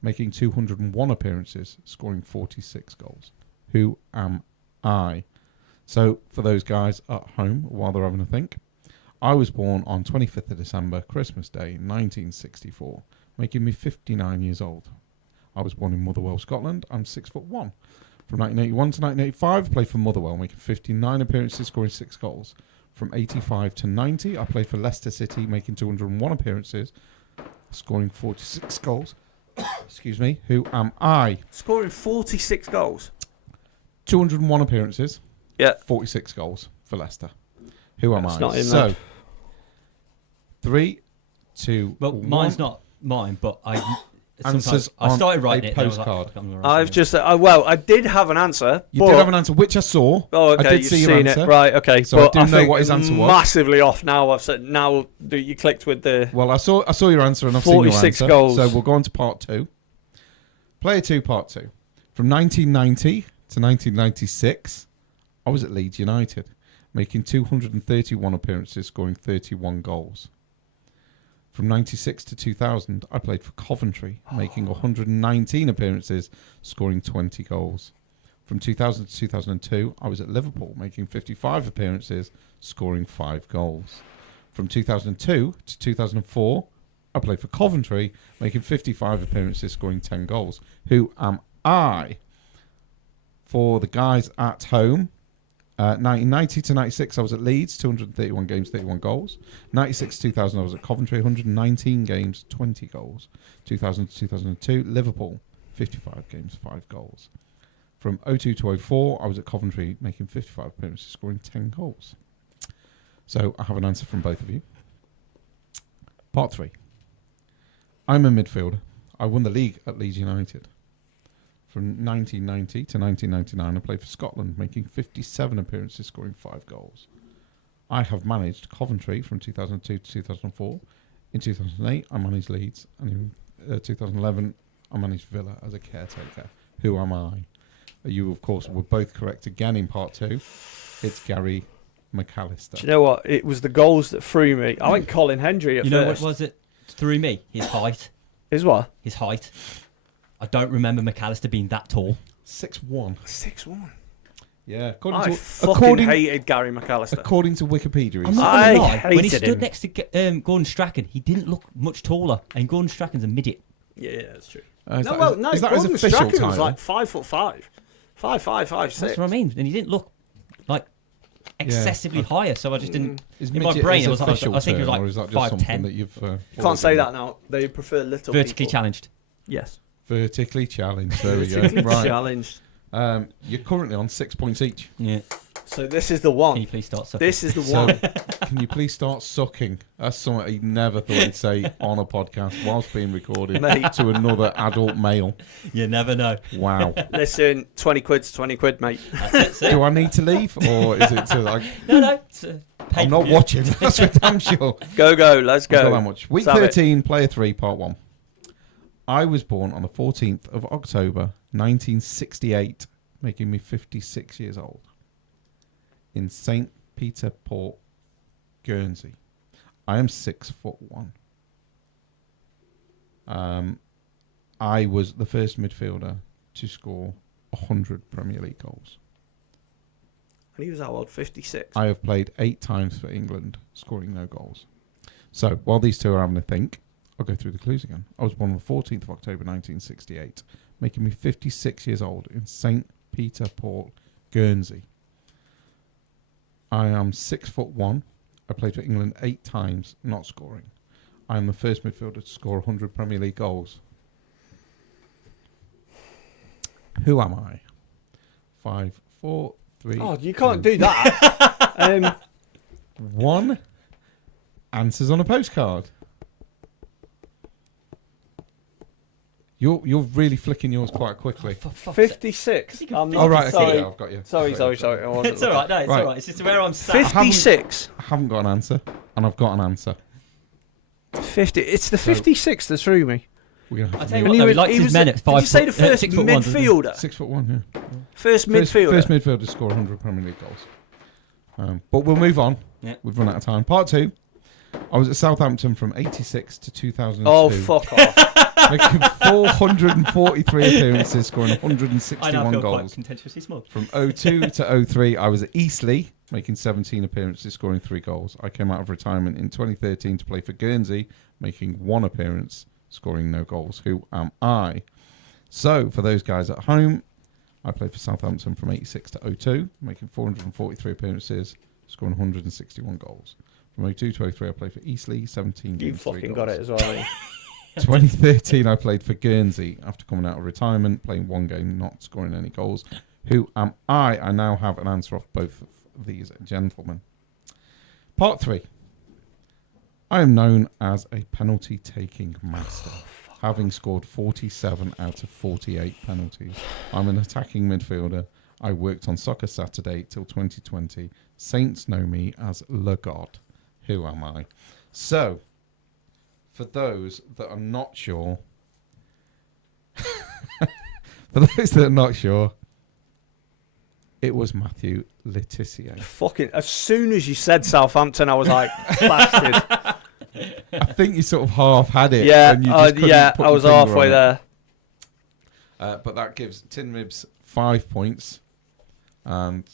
making 201 appearances, scoring 46 goals. Who am I? So, for those guys at home, while they're having a think, I was born on 25th of December, Christmas Day, 1964, making me 59 years old. I was born in Motherwell, Scotland. I'm 6'1". From 1981 to 1985, I played for Motherwell, making 59 appearances, scoring 6 goals. From 85 to 90, I played for Leicester City, making 201 appearances, scoring 46 goals. Excuse me. Who am I? Scoring 46 goals. 201 appearances. Yeah. 46 goals for Leicester. Who am That's I? not in So, there. 3, 2, Well, 1. mine's not mine, but I Answers I started on writing a it. and I was postcard. fuck, I'm gonna write I've it. just I did have an answer. You but, did have an answer, which I saw. Oh, okay. I did You've see your seen answer. it, right? Okay. So but I do know think what his answer was. Massively off now. I've said now that you clicked with the. Well, I saw your answer and I've seen your 46 answer. goals. So we'll go on to part 2. Player 2, part 2. From 1990 to 1996, I was at Leeds United, making 231 appearances, scoring 31 goals. From 96 to 2000, I played for Coventry, making 119 appearances, scoring 20 goals. From 2000 to 2002, I was at Liverpool, making 55 appearances, scoring 5 goals. From 2002 to 2004, I played for Coventry, making 55 appearances, scoring 10 goals. Who am I? For the guys at home, 1990 to 96, I was at Leeds, 231 games, 31 goals. 96 to 2000, I was at Coventry, 119 games, 20 goals. 2000 to 2002, Liverpool, 55 games, 5 goals. From 02 to 04, I was at Coventry, making 55 appearances, scoring 10 goals. So I have an answer from both of you. Part 3. I'm a midfielder. I won the league at Leeds United. From 1990 to 1999, I played for Scotland, making 57 appearances, scoring 5 goals. I have managed Coventry from 2002 to 2004. In 2008, I managed Leeds. And in 2011, I managed Villa as a caretaker. Who am I? You, of course, were both correct again in part 2. It's Gary McAllister. Do you know what? It was the goals that threw me. I went Colin Hendry at first. You know what was it? Threw me. His height. His what? His height. I don't remember McAllister being that tall. 6'1". 6'1". Yeah. I fucking hated Gary McAllister. According to Wikipedia, I'm not gonna lie. hated When he stood him. next to Gordon Strachan, he didn't look much taller, and Gordon Strachan's a midget. Yeah, that's true. is that his Gordon official Strachan title? was like 5'5", 5'6". That's what I mean. And he didn't look like excessively higher, so I just didn't. Is In my midget brain, his I was official thinking it was term, like or is that just something 5'10". that you've... You can't say that now. They prefer little Vertically people. challenged. Yes. Vertically challenged. There we go. Vertically Right. challenged. You're currently on 6 points each. Yeah. So this is the Can one. you please start sucking? This is the So, one. can you please start sucking? That's something he never thought he'd say on a podcast whilst being recorded Mate. to another adult male. You never know. Wow. Listen, 20 quid's 20 quid, mate. That's it. Do I need to leave, or is it to like? No. It's I'm not watching. That's for damn sure. Go, let's I've got go. that much. Week Have it. 13, Player 3, Part 1. I was born on the 14th of October, 1968, making me 56 years old, in St. Peter Port, Guernsey. I am 6'1". I was the first midfielder to score 100 Premier League goals. And he was how old? 56. I have played 8 times for England, scoring no goals. So, while these two are having a think, I'll go through the clues again. I was born on the 14th of October 1968, making me 56 years old in St. Peter Port, Guernsey. I am 6'1". I played for England 8 times, not scoring. I am the first midfielder to score 100 Premier League goals. Who am I? 5, 4, 3. Oh, you can't do that. 1. Answers on a postcard. You're really flicking yours quite quickly. 56. I'm not, Oh, right, okay, sorry. yeah, I've got you. Sorry. I wasn't It's all right. No, it's Right. all right. It's just where I'm sat. 56. I haven't got an answer, and I've got an answer. 50. It's the 56 that threw me. We're gonna I have tell to you And what, though, he was- likes he his was men the- at 5 Did you say the foot- first 6'1", doesn't he? midfielder? 6'1", yeah. First midfielder. First midfielder to score 100 Premier League goals. But we'll move on. Yeah. We've run out of time. Part 2. I was at Southampton from 86 to 2002. Oh, fuck off. Making 443 appearances, scoring I now 161 feel quite goals. contentiously small. From 02 to 03, I was at Eastleigh, making 17 appearances, scoring 3 goals. I came out of retirement in 2013 to play for Guernsey, making 1 appearance, scoring no goals. Who am I? So, for those guys at home, I played for Southampton from 86 to 02, making 443 appearances, scoring 161 goals. From 02 to 03, I played for Eastleigh, 17 You games, 3 fucking goals. got it as well. eh? 2013, I played for Guernsey after coming out of retirement, playing 1 game, not scoring any goals. Who am I? I now have an answer off both of these gentlemen. Part 3. I am known as a penalty-taking master, having scored 47 out of 48 penalties. I'm an attacking midfielder. I worked on Soccer Saturday till 2020. Saints know me as Le God. Who am I? So, for those that are not sure, it was Matthew Letizia. Fucking, as soon as you said Southampton, I was like, bastard. I think you sort of half had it. Yeah, and you just couldn't yeah, put I your was finger halfway on it. there. But that gives Tin Ribs 5 points, and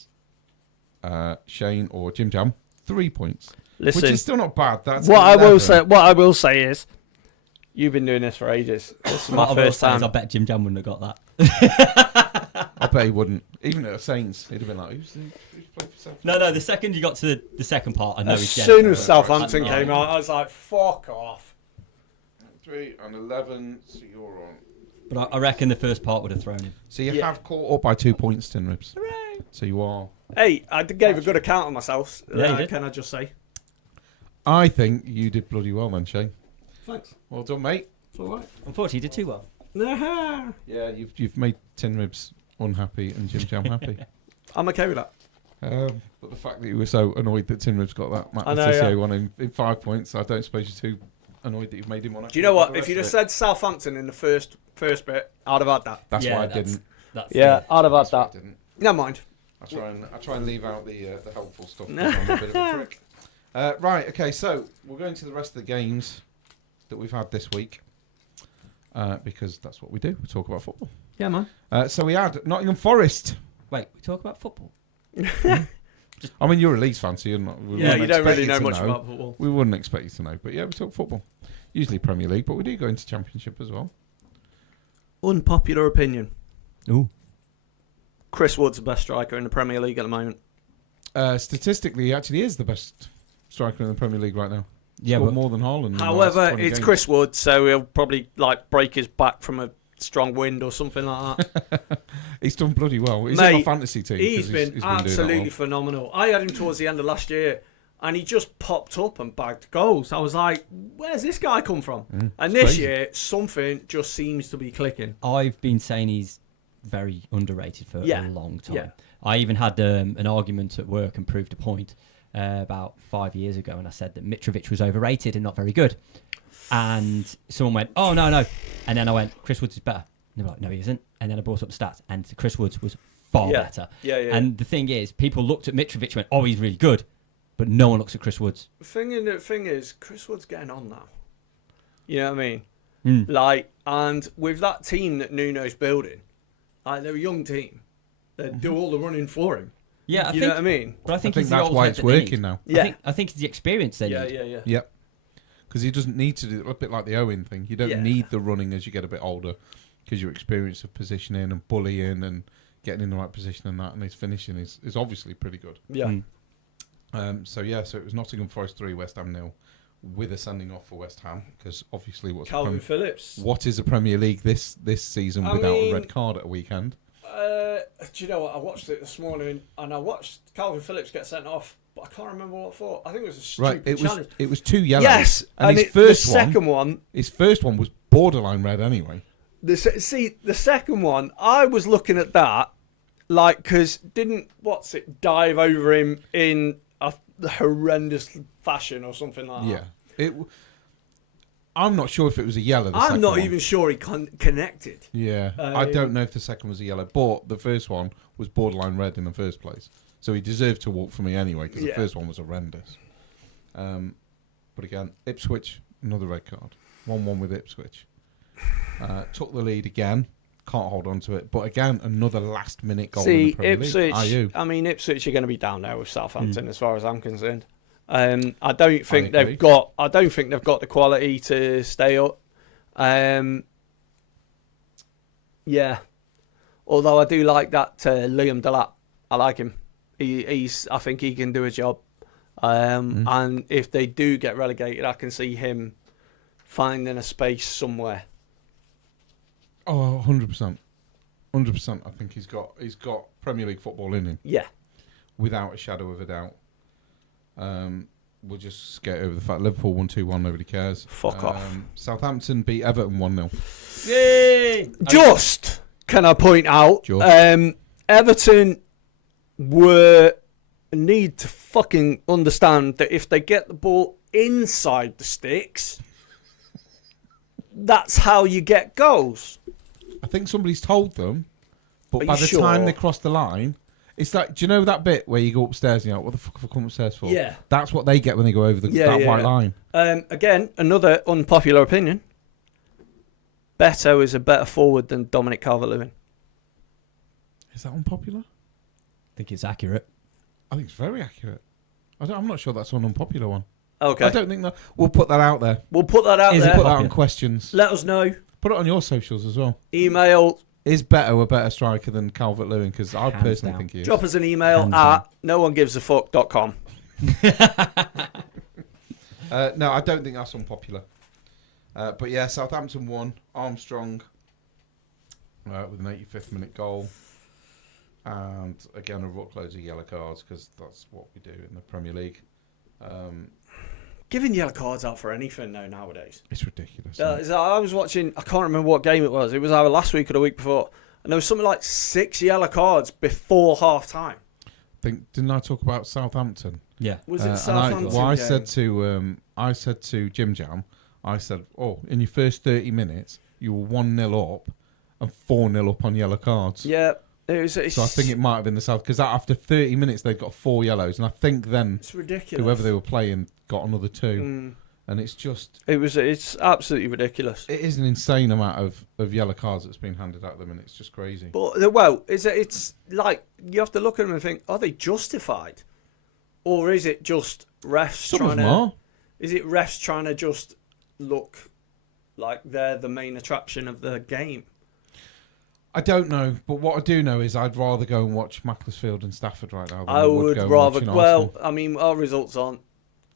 Shane or JimJam 3 points, Listen, which is still not bad. That's what I 11. will say is, You've been doing this for ages. This is What my I will first say is time. I bet JimJam wouldn't have got that. I bet he wouldn't. Even at the Saints, he'd have been like, who's played for Saints? No. The second you got to the second part, I know As he's soon getting as it. Southampton Right. came out, I was like, fuck off. 3 and 11, so you're on. But I reckon the first part would have thrown him. So you have caught up by 2 points, Tin Ribs. Hooray. So you are. Hey, I gave a good account of myself. Yeah, you did. Can I just say? I think you did bloody well then, Shane. Thanks. Well done, mate. It's all right. Unfortunately, he did too well. Yeah, you've made Tin Ribs unhappy and JimJam happy. I'm okay with that. But the fact that you were so annoyed that Tin Ribs got that Matt I know, Letizia yeah. one in 5 points, I don't suppose you're too annoyed that you've made him one. Do you know what? If you'd have said Southampton in the first bit, I'd have had that. That's Yeah, why I that's- didn't. That's Yeah, I'd have had That's why I that. didn't. Never mind. I try and leave out the helpful stuff. 'Cause I'm a bit of a prick. Right, okay, so we're going to the rest of the games that we've had this week because that's what we do. We talk about football. Yeah, man. So we had Nottingham Forest. Wait, we talk about football. I mean, you're a Leeds fan, so you're not. We Yeah, wouldn't you don't expect really know to much about football. We wouldn't expect you to know, but yeah, we talk football. Usually Premier League, but we do go into Championship as well. Unpopular opinion. Ooh. Chris Wood's the best striker in the Premier League at the moment. Statistically, he actually is the best striker in the Premier League right now. Yeah, Scored but more than Haaland. in the last However, 20 it's games. Chris Wood, so he'll probably like break his back from a strong wind or something like that. He's done bloody well. He's Mate, in my fantasy team. 'cause He's been doing that absolutely well. phenomenal. I had him towards the end of last year, and he just popped up and bagged goals. I was like, where's this guy come from? And this crazy. year, something just seems to be clicking. I've been saying he's very underrated for Yeah. a long time. Yeah. I even had an argument at work and proved a point about 5 years ago, and I said that Mitrovic was overrated and not very good. And someone went, "Oh no," and then I went, "Chris Woods is better." And they were like, "No, he isn't." And then I brought up the stats, and Chris Woods was far Yeah. better. Yeah. And the thing is, people looked at Mitrovic and went, "Oh, he's really good," but no one looks at Chris Woods. The thing is, Chris Wood's getting on now. You know what I mean? Mm. Like, and with that team that Nuno's building, like they're a young team. They do all the running for him. Yeah, I You think, know what I mean? but I think, I think he's the that's old why head it's that they need. working now. Yeah. I think it's the experience they Yeah, need. yeah, yeah. Yep. Because he doesn't need to do a bit like the Owen thing. You don't Yeah. need the running as you get a bit older because your experience of positioning and bullying and getting in the right position and that, and his finishing is obviously pretty good. Yeah. Mm. So it was Nottingham Forest 3, West Ham 0, with a sending off for West Ham because obviously Calvin Phillips. what is a Premier League this season I without mean- a red card at a weekend? Do you know what? I watched it this morning, and I watched Calvin Phillips get sent off, but I can't remember what for. I think it was a stupid Right, challenge. it was 2 yellows. Yes, and his the first second one. his first one was borderline red anyway. The second one, I was looking at that, like, because dive over him in a horrendous fashion or something like that. Yeah, I'm not sure if it was a yellow. I'm not even sure he connected. Yeah, I don't know if the second was a yellow, but the first one was borderline red in the first place, so he deserved to walk for me anyway because Yeah. the first one was horrendous. But again, Ipswich, another red card, 1-1 with Ipswich. Took the lead again, can't hold on to it, but again another last-minute goal in the Premier Ipswich. League. I mean, Ipswich are going to be down there with Southampton, as far as I'm concerned. I don't think agree. they've got. I don't think they've got the quality to stay up. Yeah. Although I do like that Liam Delap. I like him. He's. I think he can do a job. And if they do get relegated, I can see him finding a space somewhere. Oh, 100%. 100%. I think he's got Premier League football in him Yeah. without a shadow of a doubt. We'll just skate over the fact Liverpool won 2-1. Nobody cares. Fuck off. Southampton beat Everton 1-0. Yay! Just can I point out, Sure. Everton need to fucking understand that if they get the ball inside the sticks, that's how you get goals. I think somebody's told them, but Are by you the sure? time they cross the line, it's like, do you know that bit where you go upstairs and you're like, what the fuck have I come upstairs for? Yeah. That's what they get when they go over that white line. Again, another unpopular opinion. Beto is a better forward than Dominic Calvert-Lewin. Is that unpopular? I think it's accurate. I think it's very accurate. I'm not sure that's an unpopular one. Okay. I don't think that. We'll put that out there. We'll put that out Is it there. Put that on Popular. questions. Let us know. Put it on your socials as well. Email. Is Beto a better striker than Calvert-Lewin? Because I Hands personally down. think he is. Drop us an email Hands at noonegivesAfuck.com. No, I don't think that's unpopular. But yeah, Southampton won. Armstrong with an 85th minute goal. And again, a ruckloads of yellow cards because that's what we do in the Premier League. Giving yellow cards out for anything now nowadays. It's ridiculous. I was watching, I can't remember what game it was. It was either last week or the week before. And there was something like 6 yellow cards before half time. Didn't I talk about Southampton? Yeah. Was it And Southampton? I game? said to JimJam, I said, in your first 30 minutes, you were 1-0 up and 4-0 up on yellow cards. Yeah. So I think it might have been the South because after 30 minutes they got 4 yellows, and I think then it's ridiculous. whoever they were playing got another 2, and It's absolutely ridiculous. it is an insane amount of yellow cards that's been handed out to them, and it's just crazy. But it's like you have to look at them and think, are they justified, or is it just refs Some of trying them to? are. Is it refs trying to just look like they're the main attraction of the game? I don't know, but what I do know is I'd rather go and watch Macclesfield and Stafford right now. Than I would go and rather. watch Well, Arsenal. I mean, our results aren't.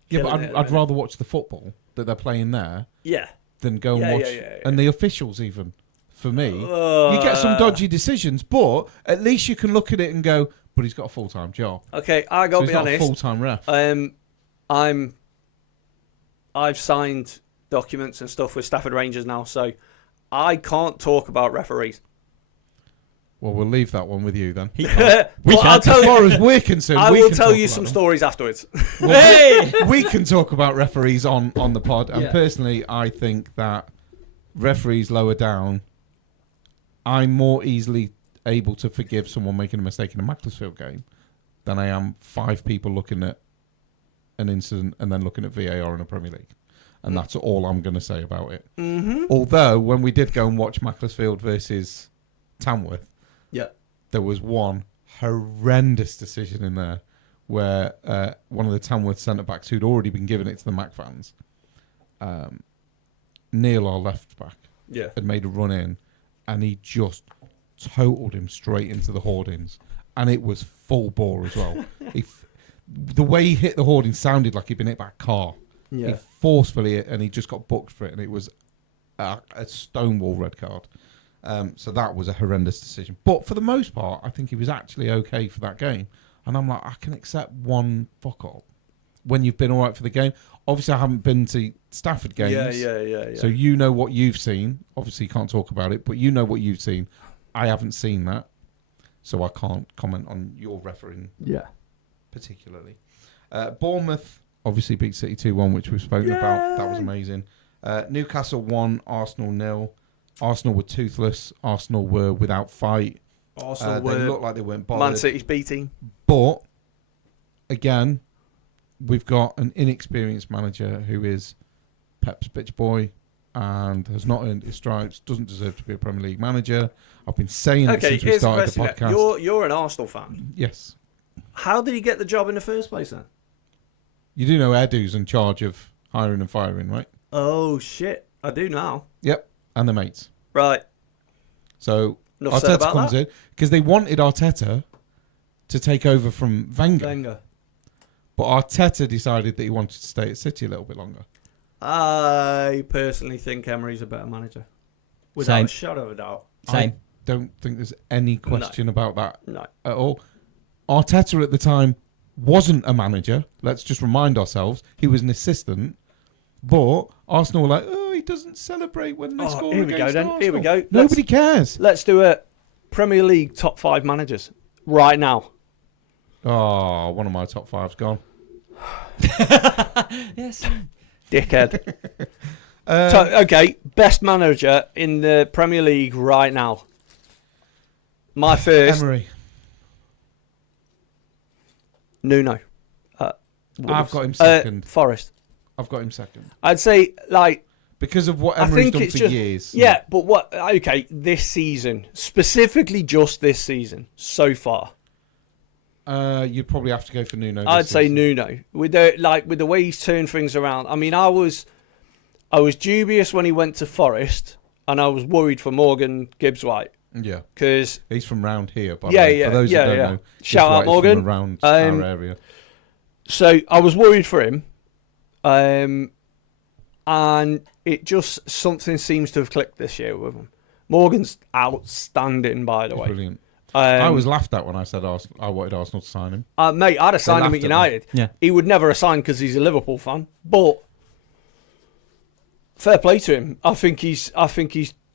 Yeah, but killing it at the I'd minute. rather watch the football that they're playing there Yeah. than go and Yeah, watch yeah. and the officials even. For me, you get some dodgy decisions, but at least you can look at it and go, but he's got a full-time job. Okay, I So gotta he's be not a honest. full-time ref. I've signed documents and stuff with Stafford Rangers now, so I can't talk about referees. Well, we'll leave that one with you then. He can't. We Well, I'll can't. tell As you. far as we're concerned, I we will can tell talk you about some them. stories afterwards. Hey! We can talk about referees on the pod, and Yeah. personally, I think that referees lower down, I'm more easily able to forgive someone making a mistake in a Macclesfield game than I am 5 people looking at an incident and then looking at VAR in a Premier League. And that's all I'm going to say about it. Mm-hmm. Although, when we did go and watch Macclesfield versus Tamworth, Yeah. there was one horrendous decision in there where one of the Tamworth centre-backs who'd already been giving it to the Mac fans, Neil, our left-back, Yeah. had made a run in, and he just totaled him straight into the hoardings. And it was full bore as well. The way he hit the hoarding sounded like he'd been hit by a car. He Yeah. forcefully hit, and he just got booked for it, and it was a stonewall red card. So that was a horrendous decision. But for the most part, I think he was actually okay for that game. And I'm like, I can accept one fuck up when you've been all right for the game. Obviously, I haven't been to Stafford games. Yeah. So you know what you've seen. Obviously, you can't talk about it, but you know what you've seen. I haven't seen that. So I can't comment on your refereeing particularly. Bournemouth obviously beat City 2-1, which we've spoken about. That was amazing. Newcastle 1, Arsenal 0. Arsenal were toothless. Arsenal were without fight. Arsenal They were looked like they weren't bothered. Man City's B team. But, again, we've got an inexperienced manager who is Pep's bitch boy and has not earned his stripes, doesn't deserve to be a Premier League manager. I've been saying it since we here's started the question. podcast. You're an Arsenal fan. Yes. How did he get the job in the first place then? You do know Edu's in charge of hiring and firing, right? Oh shit, I do now. Yep. And the mates. Right. So Enough said Arteta about comes in because they wanted Arteta to take over from Wenger. But Arteta decided that he wanted to stay at City a little bit longer. I personally think Emery's a better manager. Without Same. a shadow of a doubt. Same. Don't think there's any question about that No. at all. Arteta at the time wasn't a manager. Let's just remind ourselves. He was an assistant. But Arsenal were like, he doesn't celebrate when they score here we go against then. Arsenal. Here we go. Nobody cares. Let's do a Premier League top 5 managers right now. Oh, one of my top 5's gone. Yes. Dickhead. Okay, best manager in the Premier League right now. My first, Emery. Nuno. I've got him second. Forest. I've got him second. I'd say, like, Because of what I Emery's think done it's for just years. Yeah, but what? Okay, this season, specifically just this season so far. You'd probably have to go for Nuno. I'd this say season. Nuno with the way he's turned things around. I mean, I was dubious when he went to Forest, and I was worried for Morgan Gibbs-White. Yeah, because he's from round here. By the way. For those that don't know, shout out Gibbs-White's Morgan from around our area. So I was worried for him, and it just something seems to have clicked this year with him. Morgan's outstanding, by the way. Brilliant. I was laughed at when I said I wanted Arsenal to sign him. Mate, I'd have signed him at United. Yeah. He would never have signed because he's a Liverpool fan. But fair play to him. I think he's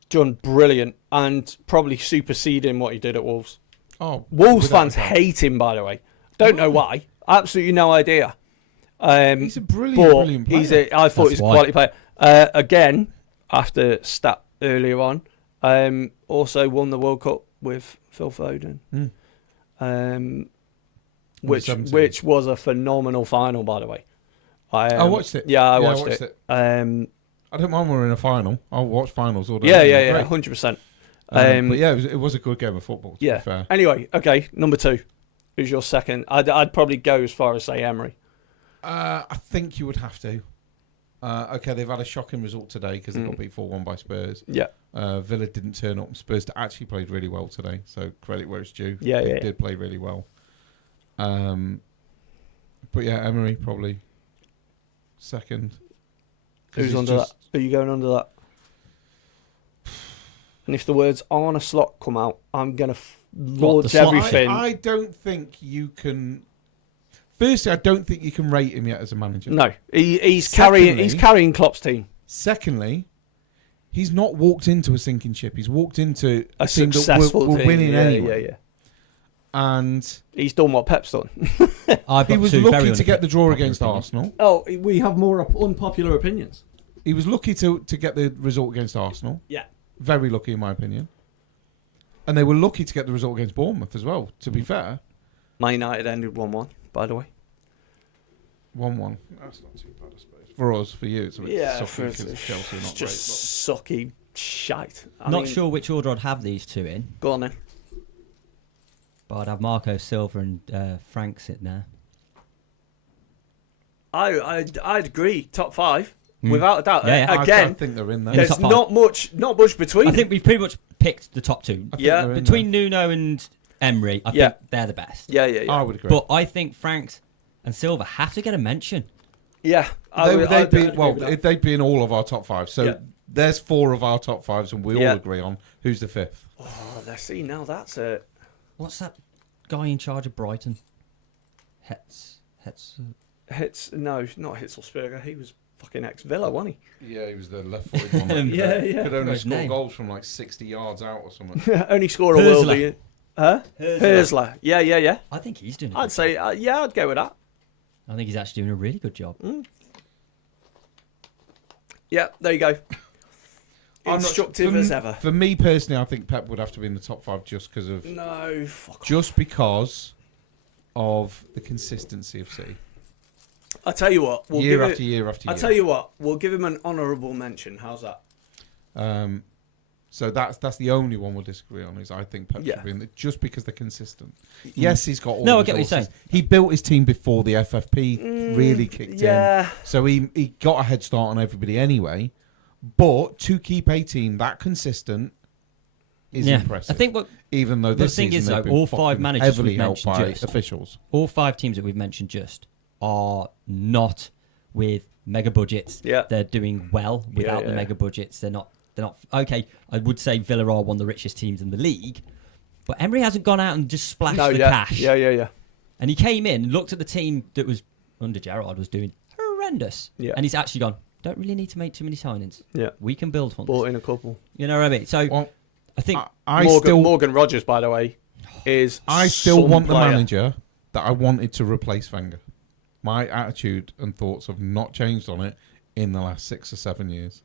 done brilliant and probably superseding what he did at Wolves. Oh, Wolves fans hate him, by the way. Don't know why. Absolutely no idea. He's a brilliant player. I thought he's a quality player. Again, after stat earlier on, also won the World Cup with Phil Foden, which was a phenomenal final, by the way. I watched it. Yeah, I watched it. I don't mind we're in a final. I'll watch finals all day. Yeah, 100%. But yeah, it was a good game of football. To be fair. Anyway, okay, number 2. Who's your second? I'd probably go as far as say Emery. I think you would have to. Okay, they've had a shocking result today because they got beat 4-1 by Spurs. Yeah. Villa didn't turn up. Spurs actually played really well today, so credit where it's due. They did play really well. But yeah, Emery probably second. Who's under that? Are you going under that? And if the words Arne Slot come out, I'm going to launch everything. I don't think you can... Firstly, I don't think you can rate him yet as a manager. No, he's carrying Klopp's team. Secondly, he's not walked into a sinking ship. He's walked into a team successful that we're team. winning anyway. Yeah. And he's done what Pep's done. He was lucky to get the draw against Arsenal. Oh, we have more unpopular opinions. He was lucky to get the result against Arsenal. Yeah. Very lucky, in my opinion. And they were lucky to get the result against Bournemouth as well, to be fair. Man United ended 1-1, by the way. 1-1. That's not too bad, I suppose. For us, for you, it's a bit sucky because Chelsea are not just sucky shite. Not sure which order I'd have these two in. Go on then. But I'd have Marco Silva and Frank sitting there. I'd agree. Top 5. Without a doubt. Yeah. Again, I think they're in there. There's not much between. I think we've pretty much picked the top 2. Yeah. Between Nuno and Emery, I think they're the best. Yeah. I would agree. But I think Franks and Silva have to get a mention. Yeah. They'd be in all of our top 5. So there's 4 of our top 5s, and we all agree on who's the 5th. Oh, let's see. Now that's it. What's that guy in charge of Brighton? No, not Hitzelsperger. He was fucking ex-Villa, wasn't he? Yeah, he was the left-footed one. Yeah. Could only score goals from like 60 yards out or something. Only score a worldie. Huh? Hersler. Yeah. I think he's doing it. I'd say, I'd go with that. I think he's actually doing a really good job. Yeah, there you go. Instructive as ever. For me personally, I think Pep would have to be in the top 5 just because of... No, fuck Just because of the consistency of City. I'll tell you what. Year after year. I'll tell you what. We'll give him an honourable mention. How's that? So that's the only one we'll disagree on. Is I think Pep should be in it just because they're consistent. Yes, he's got all the I get what you're saying. He built his team before the FFP really kicked in. So he got a head start on everybody anyway. But to keep a team that consistent is impressive. I think even though this thing season is, though, all 5 managers heavily we've helped mentioned by officials. All 5 teams that we've mentioned are not with mega budgets. Yeah. They're doing well without the mega budgets. They're not okay. I would say Villa are one of the richest teams in the league, but Emery hasn't gone out and just splashed the cash. Yeah. And he came in, looked at the team that was under Gerrard was doing horrendous. Yeah. And he's actually gone, don't really need to make too many signings. Yeah. We can build one. Bought in a couple. You know what I mean? So I think Morgan Rogers, by the way, is I still want player. the manager that I wanted to replace Wenger. My attitude and thoughts have not changed on it in the last 6 or 7 years.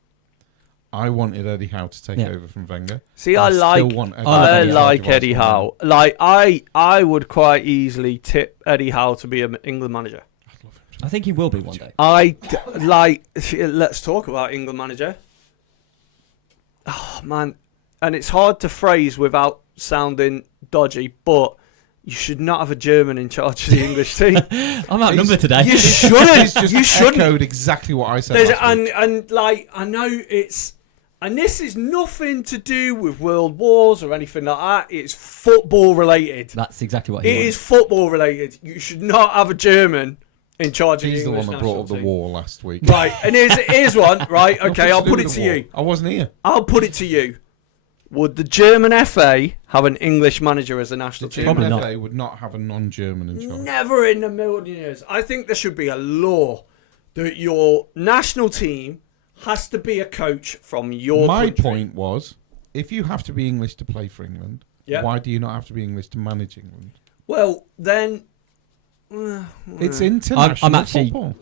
I wanted Eddie Howe to take over from Wenger. See, I like Eddie Howe. Like I would quite easily tip Eddie Howe to be an England manager. I think he will be one day. Let's talk about England manager. Oh man, and it's hard to phrase without sounding dodgy, but You should not have a German in charge of the English team. I'm outnumbered today. You shouldn't. He's just You shouldn't. echoed exactly what I said last week. And like, I know it's... And this is nothing to do with world wars or anything like that. It's football related. That's exactly what he It wanted. is football related. You should not have a German in charge of He's the the English one that brought up the team. war last week. Right, and here's one. Right, okay, I'll put it to you. I wasn't here. I'll put it to you. Would the German FA have an English manager as a national The team? Probably German not. FA would not have a non-German in charge. Never in a million years. I think there should be a law that your national team has to be a coach from your My country. point was, if you have to be English to play for England, Yeah. why do you not have to be English to manage England? Well, then... It's international I'm actually- football.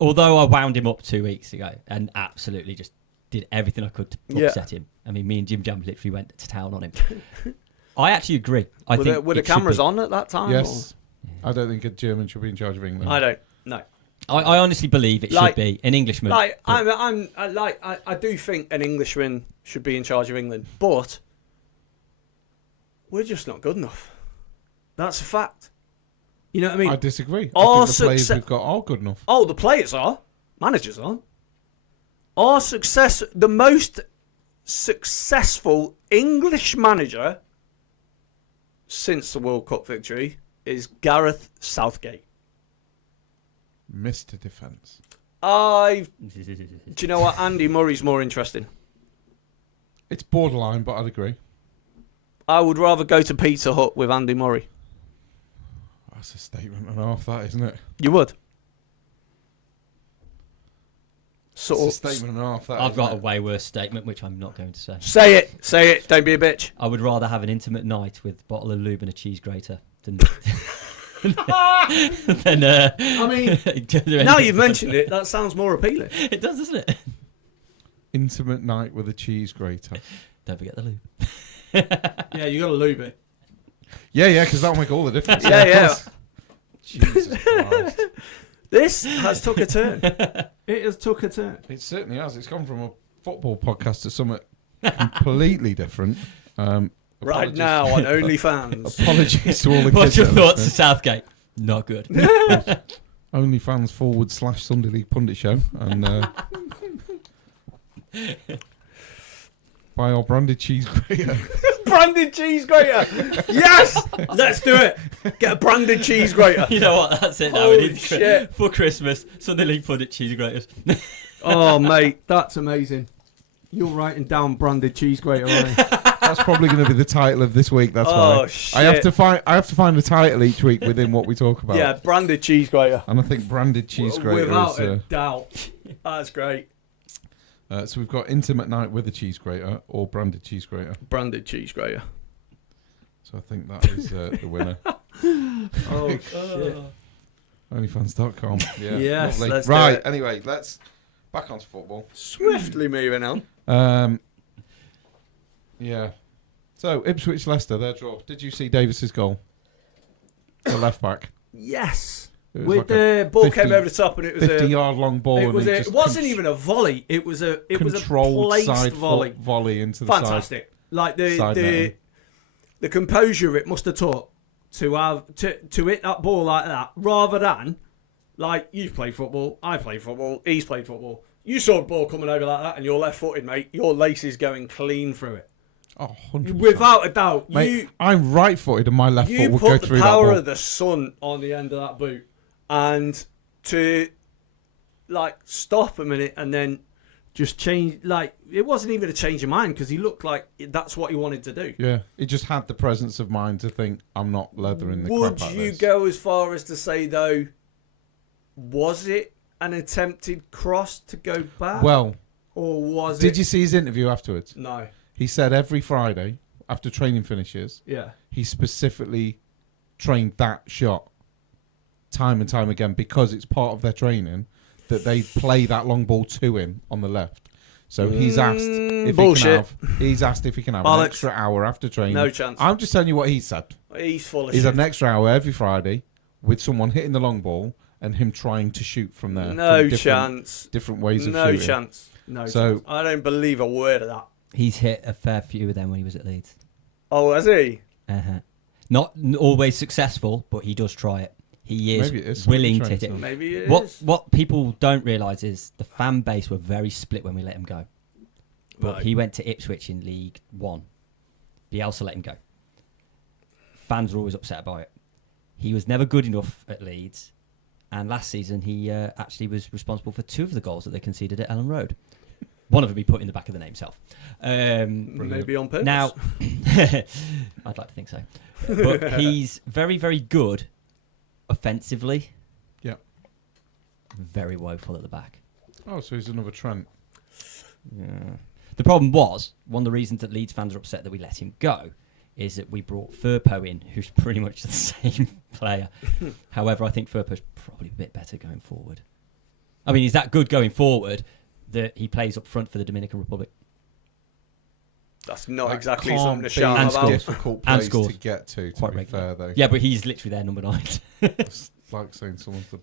Although I wound him up 2 weeks ago and absolutely just did everything I could to Yeah. upset him. I mean, me and JimJam literally went to town on him. I actually agree. I were think the it should cameras be. on at that time? Yes. I don't think a German should be in charge of England. Or? I don't. No. I honestly believe it Like- should be an Englishman. Like but- I do think an Englishman should be in charge of England, but we're just not good enough. That's a fact. You know what I mean? I disagree. Our I think the players success- we've got are good enough. Oh, the players are. Managers aren't. Our success, the most successful English manager since the World Cup victory is Gareth Southgate. Mr. Defence. Do you know what? Andy Murray's more interesting. It's borderline, but I'd agree. I would rather go to Pizza Hut with Andy Murray. That's a statement and a half, that, isn't it? You would. It's Sort a of. statement and a half, that. I've isn't got a it? way worse statement, which I'm not going to say. Say it. Say it. Don't be a bitch. I would rather have an intimate night with a bottle of lube and a cheese grater than. than I mean, do now anything. you've mentioned it, that sounds more appealing. It does, doesn't it? Intimate night with a cheese grater. Don't forget the lube. Yeah, you got to lube it. Yeah, because that'll make all the difference. Yeah, of yeah. course. Jesus Christ. This has took a turn. It has took a turn. It certainly has. It's gone from a football podcast to something completely different. Right Apologies- now on OnlyFans. Apologies to all the What's kids. your that are thoughts to listening. Southgate? Not good. OnlyFans / Sunday League Pundit Show. And buy our branded cheese grater. Branded cheese grater. Yes, let's do it. Get a branded cheese grater. You know what? That's it now. Holy We need shit. for Christmas. Sunday League Pundit cheese graters. Oh mate, that's amazing. You're writing down branded cheese grater, aren't you? That's probably going to be the title of this week. That's why shit. I have to find a title each week within what we talk about. Yeah, branded cheese grater. And I think branded cheese grater Without is. a doubt. That's great. So we've got intimate night with a cheese grater or branded cheese grater. Branded cheese grater. So I think that is the winner. Oh shit. Onlyfans.com. Yeah, Yes, lovely. let's do Right. it. Anyway, let's back onto football. Swiftly moving on. Yeah. So Ipswich Leicester, their draw. Did you see Davis's goal? The left back. Yes. It was With like the a ball 50 came over the top and it was 50-yard long ball. it and was he a, just it wasn't even a volley. It was a controlled placed side volley. foot volley into the Fantastic. Like side netting. the composure it must have took to have to hit that ball like that, rather than like you've played football, I played football, he's played football. You saw the ball coming over like that, and you're left-footed, mate. Your laces going clean through it, side. Oh, 100%. without a doubt. Mate, I'm right-footed and my left foot You would go put the through power that ball. of the sun on the end of that boot, and to like stop a minute and then just change. Like it wasn't even a change of mind because he looked like that's what he wanted to do. Yeah, he just had the presence of mind to think, I'm not leathering the Would crap out of you this. go as far as to say though, was it an attempted cross to go back? Well, or was did it? you see his interview afterwards? No. He said every Friday after training finishes, Yeah. he specifically trained that shot time and time again because it's part of their training that they play that long ball to him on the left. So he's asked if bullshit. he's asked if he can have Bollocks. an extra hour after training. No chance. I'm just telling you what he said. He's full of He's shit. had an extra hour every Friday with someone hitting the long ball and him trying to shoot from there. No from different- chance. Different ways of No shooting. chance. No So- chance. I don't believe a word of that. He's hit a fair few of them when he was at Leeds. Oh, has he? Uh-huh. Not always successful, but he does try it. He Maybe it is is willing something to he hit it. Maybe it is. What people don't realise is the fan base were very split when we let him go. But Right. he went to Ipswich in League One. Bielsa let him go. Fans were always upset about it. He was never good enough at Leeds. And last season, he actually was responsible for 2 of the goals that they conceded at Ellen Road. One of them he put in the back of the name himself. Maybe on purpose. Now, I'd like to think so. But he's very, very good offensively. Yeah. Very woeful at the back. Oh, so he's another Trent. Yeah. The problem was, one of the reasons that Leeds fans are upset that we let him go is that we brought Firpo in, who's pretty much the same player. However, I think Firpo's probably a bit better going forward. I mean, he's that good going forward that he plays up front for the Dominican Republic. That's not That exactly can't something to be shout And a about. scores. difficult And place scores. to get to Quite be regular. fair, though. Yeah, but he's literally their number 9. It's like saying someone's the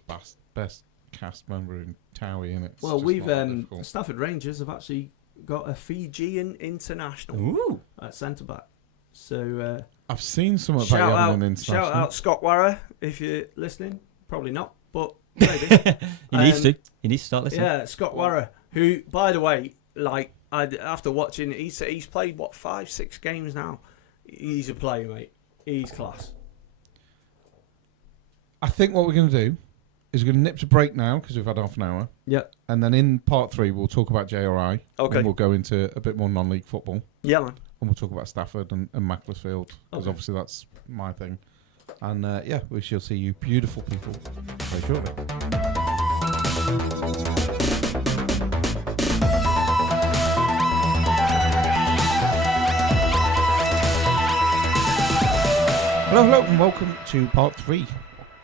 best cast member in Towie, innit? It's Well, just we've not that difficult. Stafford Rangers have actually got a Fijian international Ooh. at centre back. So I've seen something shout about out, having an international. shout out Scott Warrer if you're listening. Probably not, but maybe. He needs to. He needs to start listening. Yeah, Scott Warrer, who, by the way, like after watching, he's played what 5-6 games now. He's a player, mate. He's class. I think what we're going to do is we're going to nip to break now because we've had half an hour. Yeah. And then in part 3, we'll talk about JRI. Okay. And we'll go into a bit more non-league football. Yeah, man. And we'll talk about Stafford and Macclesfield because Okay. obviously that's my thing. And yeah, we shall see you beautiful people very shortly. Hello, and welcome to part 3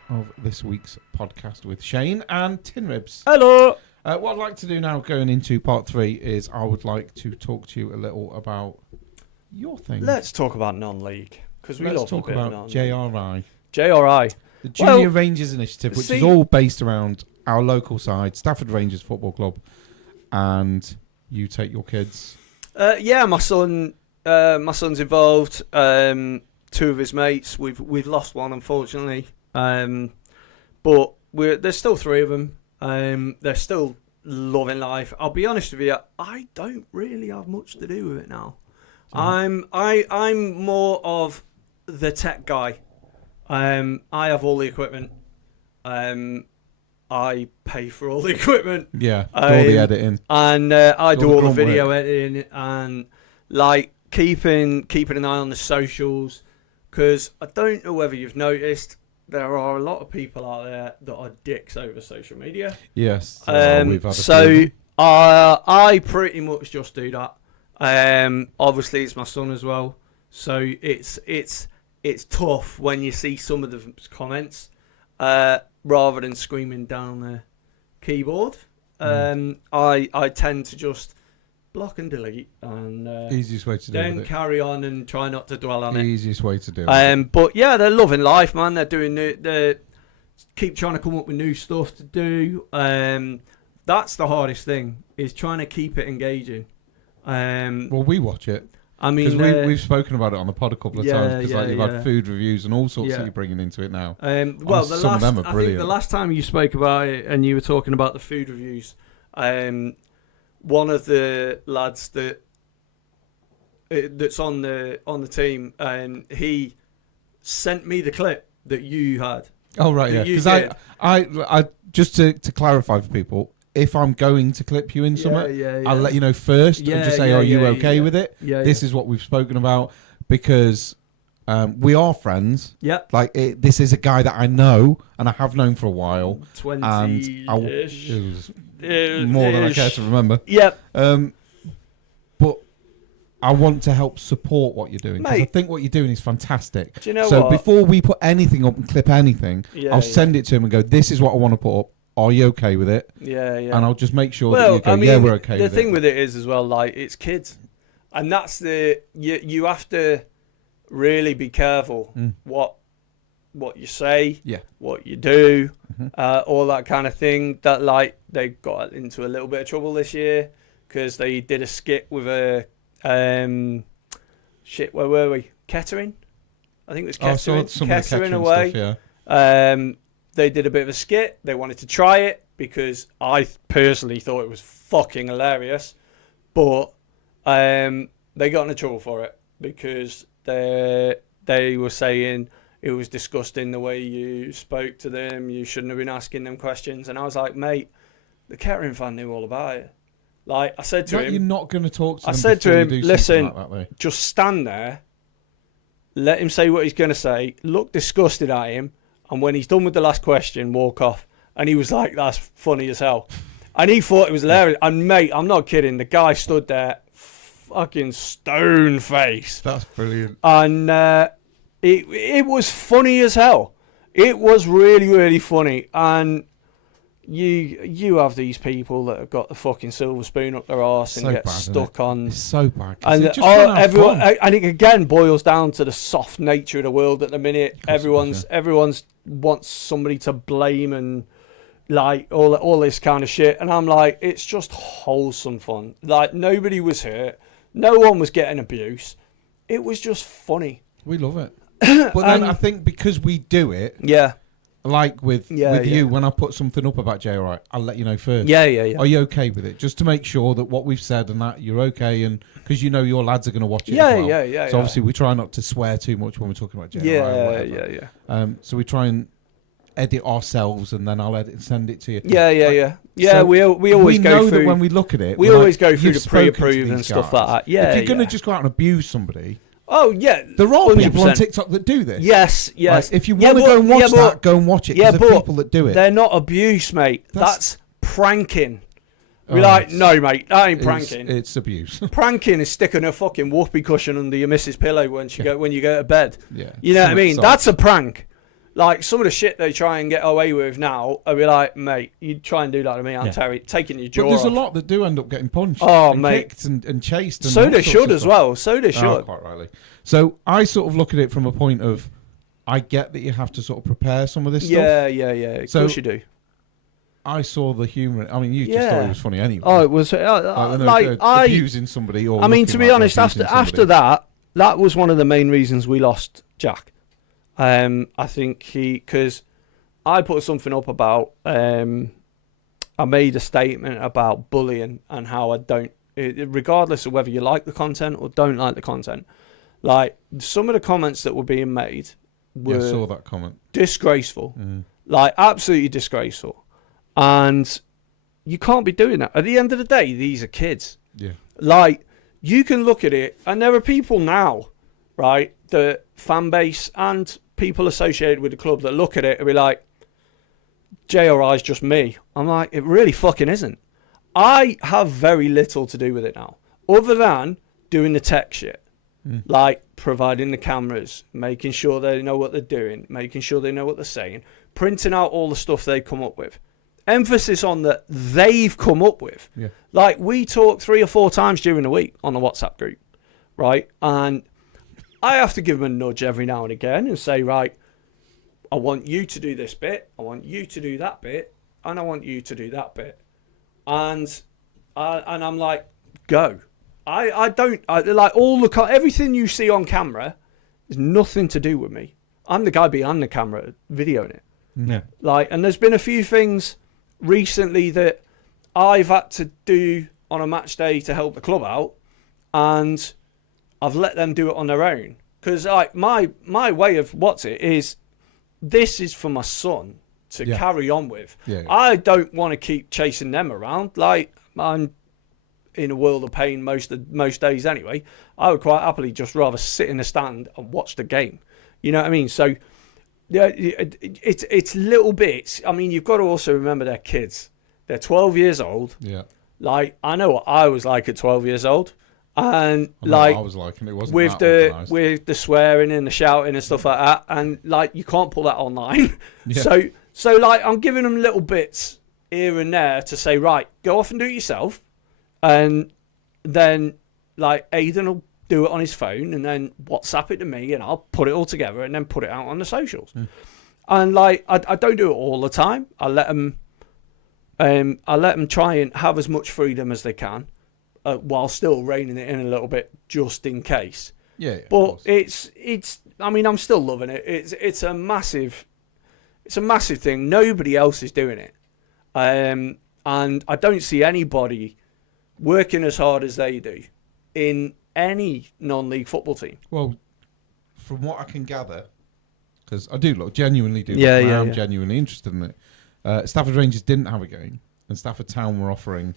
of this week's podcast with Shane and Tin Ribs. Hello. What I'd like to do now, going into part 3, is I would like to talk to you a little about your thing. Let's talk about non-league because we Let's love talk a bit of about non-league. JRI, JRI. the Junior Well, Rangers Initiative, which see- is all based around our local side, Stafford Rangers Football Club, and you take your kids. Yeah, my son's involved. 2 of his mates. We've lost one, unfortunately. But there's still 3 of them. They're still loving life. I'll be honest with you. I don't really have much to do with it now. I'm more of the tech guy. I have all the equipment. I pay for all the equipment. Yeah, do all the editing. And I do all the grunt video work. editing and like keeping an eye on the socials, because I don't know whether you've noticed there are a lot of people out there that are dicks over social media. Yes. We've had a few So of them. I pretty much just do that. Obviously it's my son as well, so it's tough when you see some of the comments rather than screaming down the keyboard. I tend to just block and delete and Easiest way to do then it. carry on and try not to dwell on it. Easiest way to do it. But yeah, they're loving life, man. They're doing they keep trying to come up with new stuff to do. That's the hardest thing, is trying to keep it engaging. Well, we watch it. I Because mean, we've spoken about it on the pod a couple of yeah, times. Because like, yeah, you've yeah. had food reviews and all sorts Yeah. that you're bringing into it now. well, some of them are I think brilliant. the last time you spoke about it and you were talking about the food reviews, one of the lads that's on the team, he sent me the clip that you had. Oh right, that yeah. you Because did. I just to clarify for people, if I'm going to clip you in somewhere, I'll let you know first and just say, "Are you okay with it?" Yeah, This is what we've spoken about because we are friends. yeah. Like this is a guy that I know and I have known for a while, and it 20-ish. was more than I care to remember. Yep. But I want to help support what you're doing because I Mate. think what you're doing is fantastic. Do you know So what? before we put anything up and clip anything, Yeah, I'll yeah. send it to him and go, "This is what I want to put up. Are you okay with it?" Yeah, yeah. And I'll just make sure that Well, you go, I mean, "Yeah, we're okay the with thing it." with it is as well, like, it's kids, and that's you have to really be careful what you say, Yeah. what you do, Mhm. all that kind of thing. That, like, they got into a little bit of trouble this year because they did a skit with a where were we? Kettering. I think it was I saw Kettering, some of the Kettering Kettering away. stuff, yeah. They did a bit of a skit. They wanted to try it because I personally thought it was fucking hilarious. But they got into trouble for it because they were saying it was disgusting the way you spoke to them. You shouldn't have been asking them questions. And I was like, mate, the Kettering fan knew all about it. Like, I said to him... You're not going to talk to them. I said to him, listen, like that, just stand there, let him say what he's going to say, look disgusted at him, and when he's done with the last question, walk off. And he was like, that's funny as hell. And he thought it was hilarious. And, mate, I'm not kidding. The guy stood there, fucking stone face. That's brilliant. And it was funny as hell. It was really, really funny. And you have these people that have got the fucking silver spoon up their arse and get stuck on. It's so bad. And everyone, and it again boils down to the soft nature of the world at the minute. Everyone's wants somebody to blame and like all this kind of shit. And I'm like, it's just wholesome fun. Like, nobody was hurt. No one was getting abuse. It was just funny. We love it. But then I think because we do it, yeah, like with you, when I put something up about JRI, I'll let you know first. Yeah. Are you okay with it? Just to make sure that what we've said and that you're okay, and because you know your lads are going to watch it. Yeah, as well. yeah. So obviously we try not to swear too much when we're talking about JRI. Yeah. So we try and edit ourselves, and then I'll edit and send it to you. Yeah. So we always go know through. that when we look at it, we always go through you've the pre-approved and stuff like that. Yeah. If you're going to just go out and abuse somebody. Oh yeah, there are 100%. people on TikTok that do this. Yes. Like, if you want to go and watch that, go and watch it. Yeah, but people that do it, they're not abuse, mate. That's pranking. We're like, no, mate, that ain't pranking. It's abuse. Pranking is sticking a fucking whoopee cushion under your missus' pillow when you go to bed. Yeah, you know what I mean. That's a prank. Like, some of the shit they try and get away with now, I'll be like, mate, you try and do that to me, I'm taking your jaw But there's off. a lot that do end up getting punched and mate. Kicked and chased. And so they should as well. So they should. Oh, quite rightly. So I sort of look at it from a point of, I get that you have to sort of prepare some of this stuff. Yeah. Of course you do. I saw the humour. I mean, you just thought it was funny anyway. Oh, it was abusing somebody. Or I mean, to be honest, after that was one of the main reasons we lost Jack. I think because I put something up about, I made a statement about bullying and how I don't, regardless of whether you like the content or don't like the content, like some of the comments that were being made were I saw that comment. Disgraceful, like absolutely disgraceful. And you can't be doing that. At the end of the day, these are kids. Yeah. Like, you can look at it, and there are people now, right, the fan base and people associated with the club that look at it and be like, JRI's just me. I'm like, it really fucking isn't. I have very little to do with it now, other than doing the tech shit. Like providing the cameras, making sure they know what they're doing, making sure they know what they're saying, printing out all the stuff they come up with. Emphasis on that they've come up with. Yeah. Like, we talk 3 or 4 times during the week on the WhatsApp group, right? And I have to give them a nudge every now and again and say, right, I want you to do this bit, I want you to do that bit, and I want you to do that bit. And I'm like, go. I don't like everything you see on camera is nothing to do with me. I'm the guy behind the camera videoing it. Yeah. Like, and there's been a few things recently that I've had to do on a match day to help the club out, and I've let them do it on their own. Because like my way of this is for my son to carry on with. Yeah. I don't want to keep chasing them around. Like, I'm in a world of pain most days anyway. I would quite happily just rather sit in the stand and watch the game. You know what I mean? So yeah, it's little bits. I mean, you've got to also remember they're kids. They're 12 years old. Yeah. Like, I know what I was like at 12 years old. And like, I was like, and it wasn't with the swearing and the shouting and stuff like that, and like, you can't pull that online. Yeah. So like, I'm giving them little bits here and there to say, right, go off and do it yourself, and then like Aidan will do it on his phone, and then WhatsApp it to me, and I'll put it all together and then put it out on the socials. And like, I don't do it all the time. I let them try and have as much freedom as they can. While still reining it in a little bit, just in case. Yeah, of but course. it's. I mean, I'm still loving it. It's a massive thing. Nobody else is doing it, and I don't see anybody working as hard as they do in any non-league football team. Well, from what I can gather, because I genuinely do. Yeah, I yeah, am yeah. genuinely interested in it. Stafford Rangers didn't have a game, and Stafford Town were offering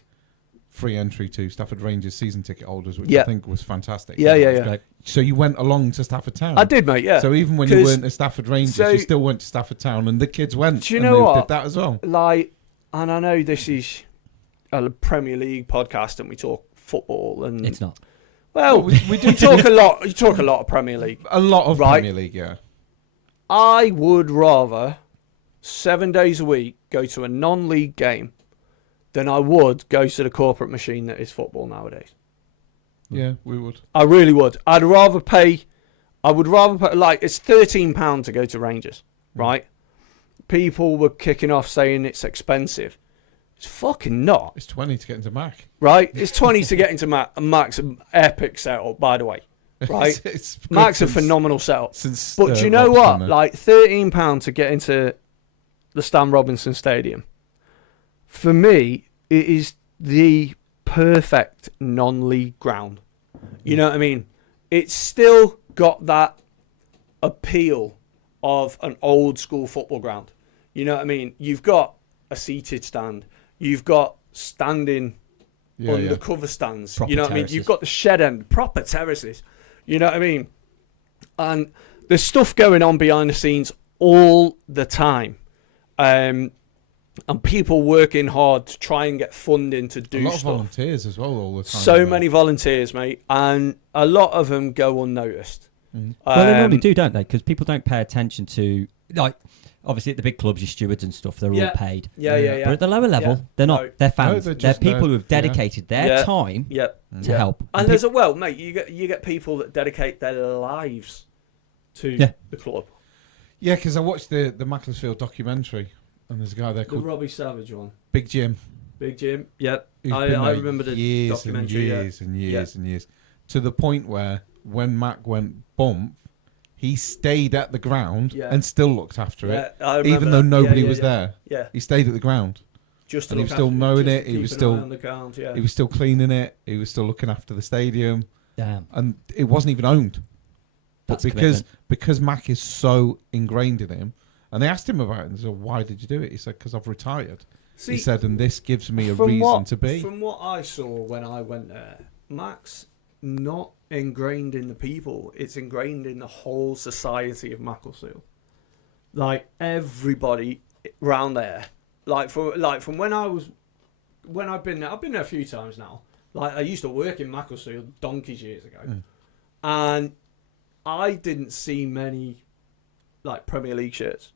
free entry to Stafford Rangers season ticket holders, which Yeah. I think was fantastic. Yeah, yeah, It's yeah. great. So you went along to Stafford Town. I did, mate. Yeah. So even when you 'Cause- weren't at Stafford Rangers, so- you still went to Stafford Town, and the kids went. Do you and know they what? did that as well. Like, and I know this is a Premier League podcast, and we talk football, and It's not. well, we do talk a lot. You talk a lot of Premier League. A lot of Right. Premier League, yeah. I would rather 7 days a week go to a non-league game than I would go to the corporate machine that is football nowadays. Yeah, we would. I really would. I would rather pay, like, it's £13 to go to Rangers, right? People were kicking off saying it's expensive. It's fucking not, It's 20 to get into Mac. right? It's 20 to get into Mac's epic setup, by the way, right? It's good Mac's a since- phenomenal setup. Since, But do you know Rob's what? been there. Like, £13 to get into the Stan Robinson Stadium, for me, it is the perfect non-league ground. You know what I mean? It's still got that appeal of an old school football ground. You know what I mean? You've got a seated stand. You've got standing yeah, yeah. undercover stands. Proper you know what I mean? terraces. You've got the shed end, proper terraces. You know what I mean? And there's stuff going on behind the scenes all the time. And people working hard to try and get funding to A do lot of stuff. volunteers as well all the time. So there. many volunteers, mate, and a lot of them go unnoticed. Mm. Well, they normally Um, do, don't they? Because people don't pay attention to, like, obviously at the big clubs, your stewards and stuff, they're Yeah. all paid. Yeah, yeah, yeah. But at the lower level, Yeah. they're not. No. They're fans. No, they're they're just people there. who have Yeah. dedicated their Yeah. time Yep. to help. And there's mate, you get people that dedicate their lives to Yeah. the club. Yeah, because I watched the Macclesfield documentary, and there's a guy there The called Robbie Savage one. Big Jim. Big Jim. Yep. who's I been there remember the years documentary. and years and years Yeah. and years, to the point where when Mac went bump, he stayed at the ground Yeah. and still looked after Yeah, it, I remember even though that. nobody Yeah, was yeah. there. Yeah. He stayed at the ground. Just to And he look was still after mowing just it, he keep was an still- eye on the ground, yeah. He was still cleaning it. He was still looking after the stadium, Damn. and it wasn't even owned. But That's because Mac is so ingrained in him, and they asked him about it, and said, "Why did you do it?" He said, "Because I've retired." See, He said, "And this gives me a from reason what- to be." From what I saw when I went there, Mac's not ingrained in the people. It's ingrained in the whole society of Macclesfield. Like, everybody round there. From when I've been there, I've been there a few times now. Like, I used to work in Macclesfield donkeys years ago. Mm. And I didn't see many, like, Premier League shirts.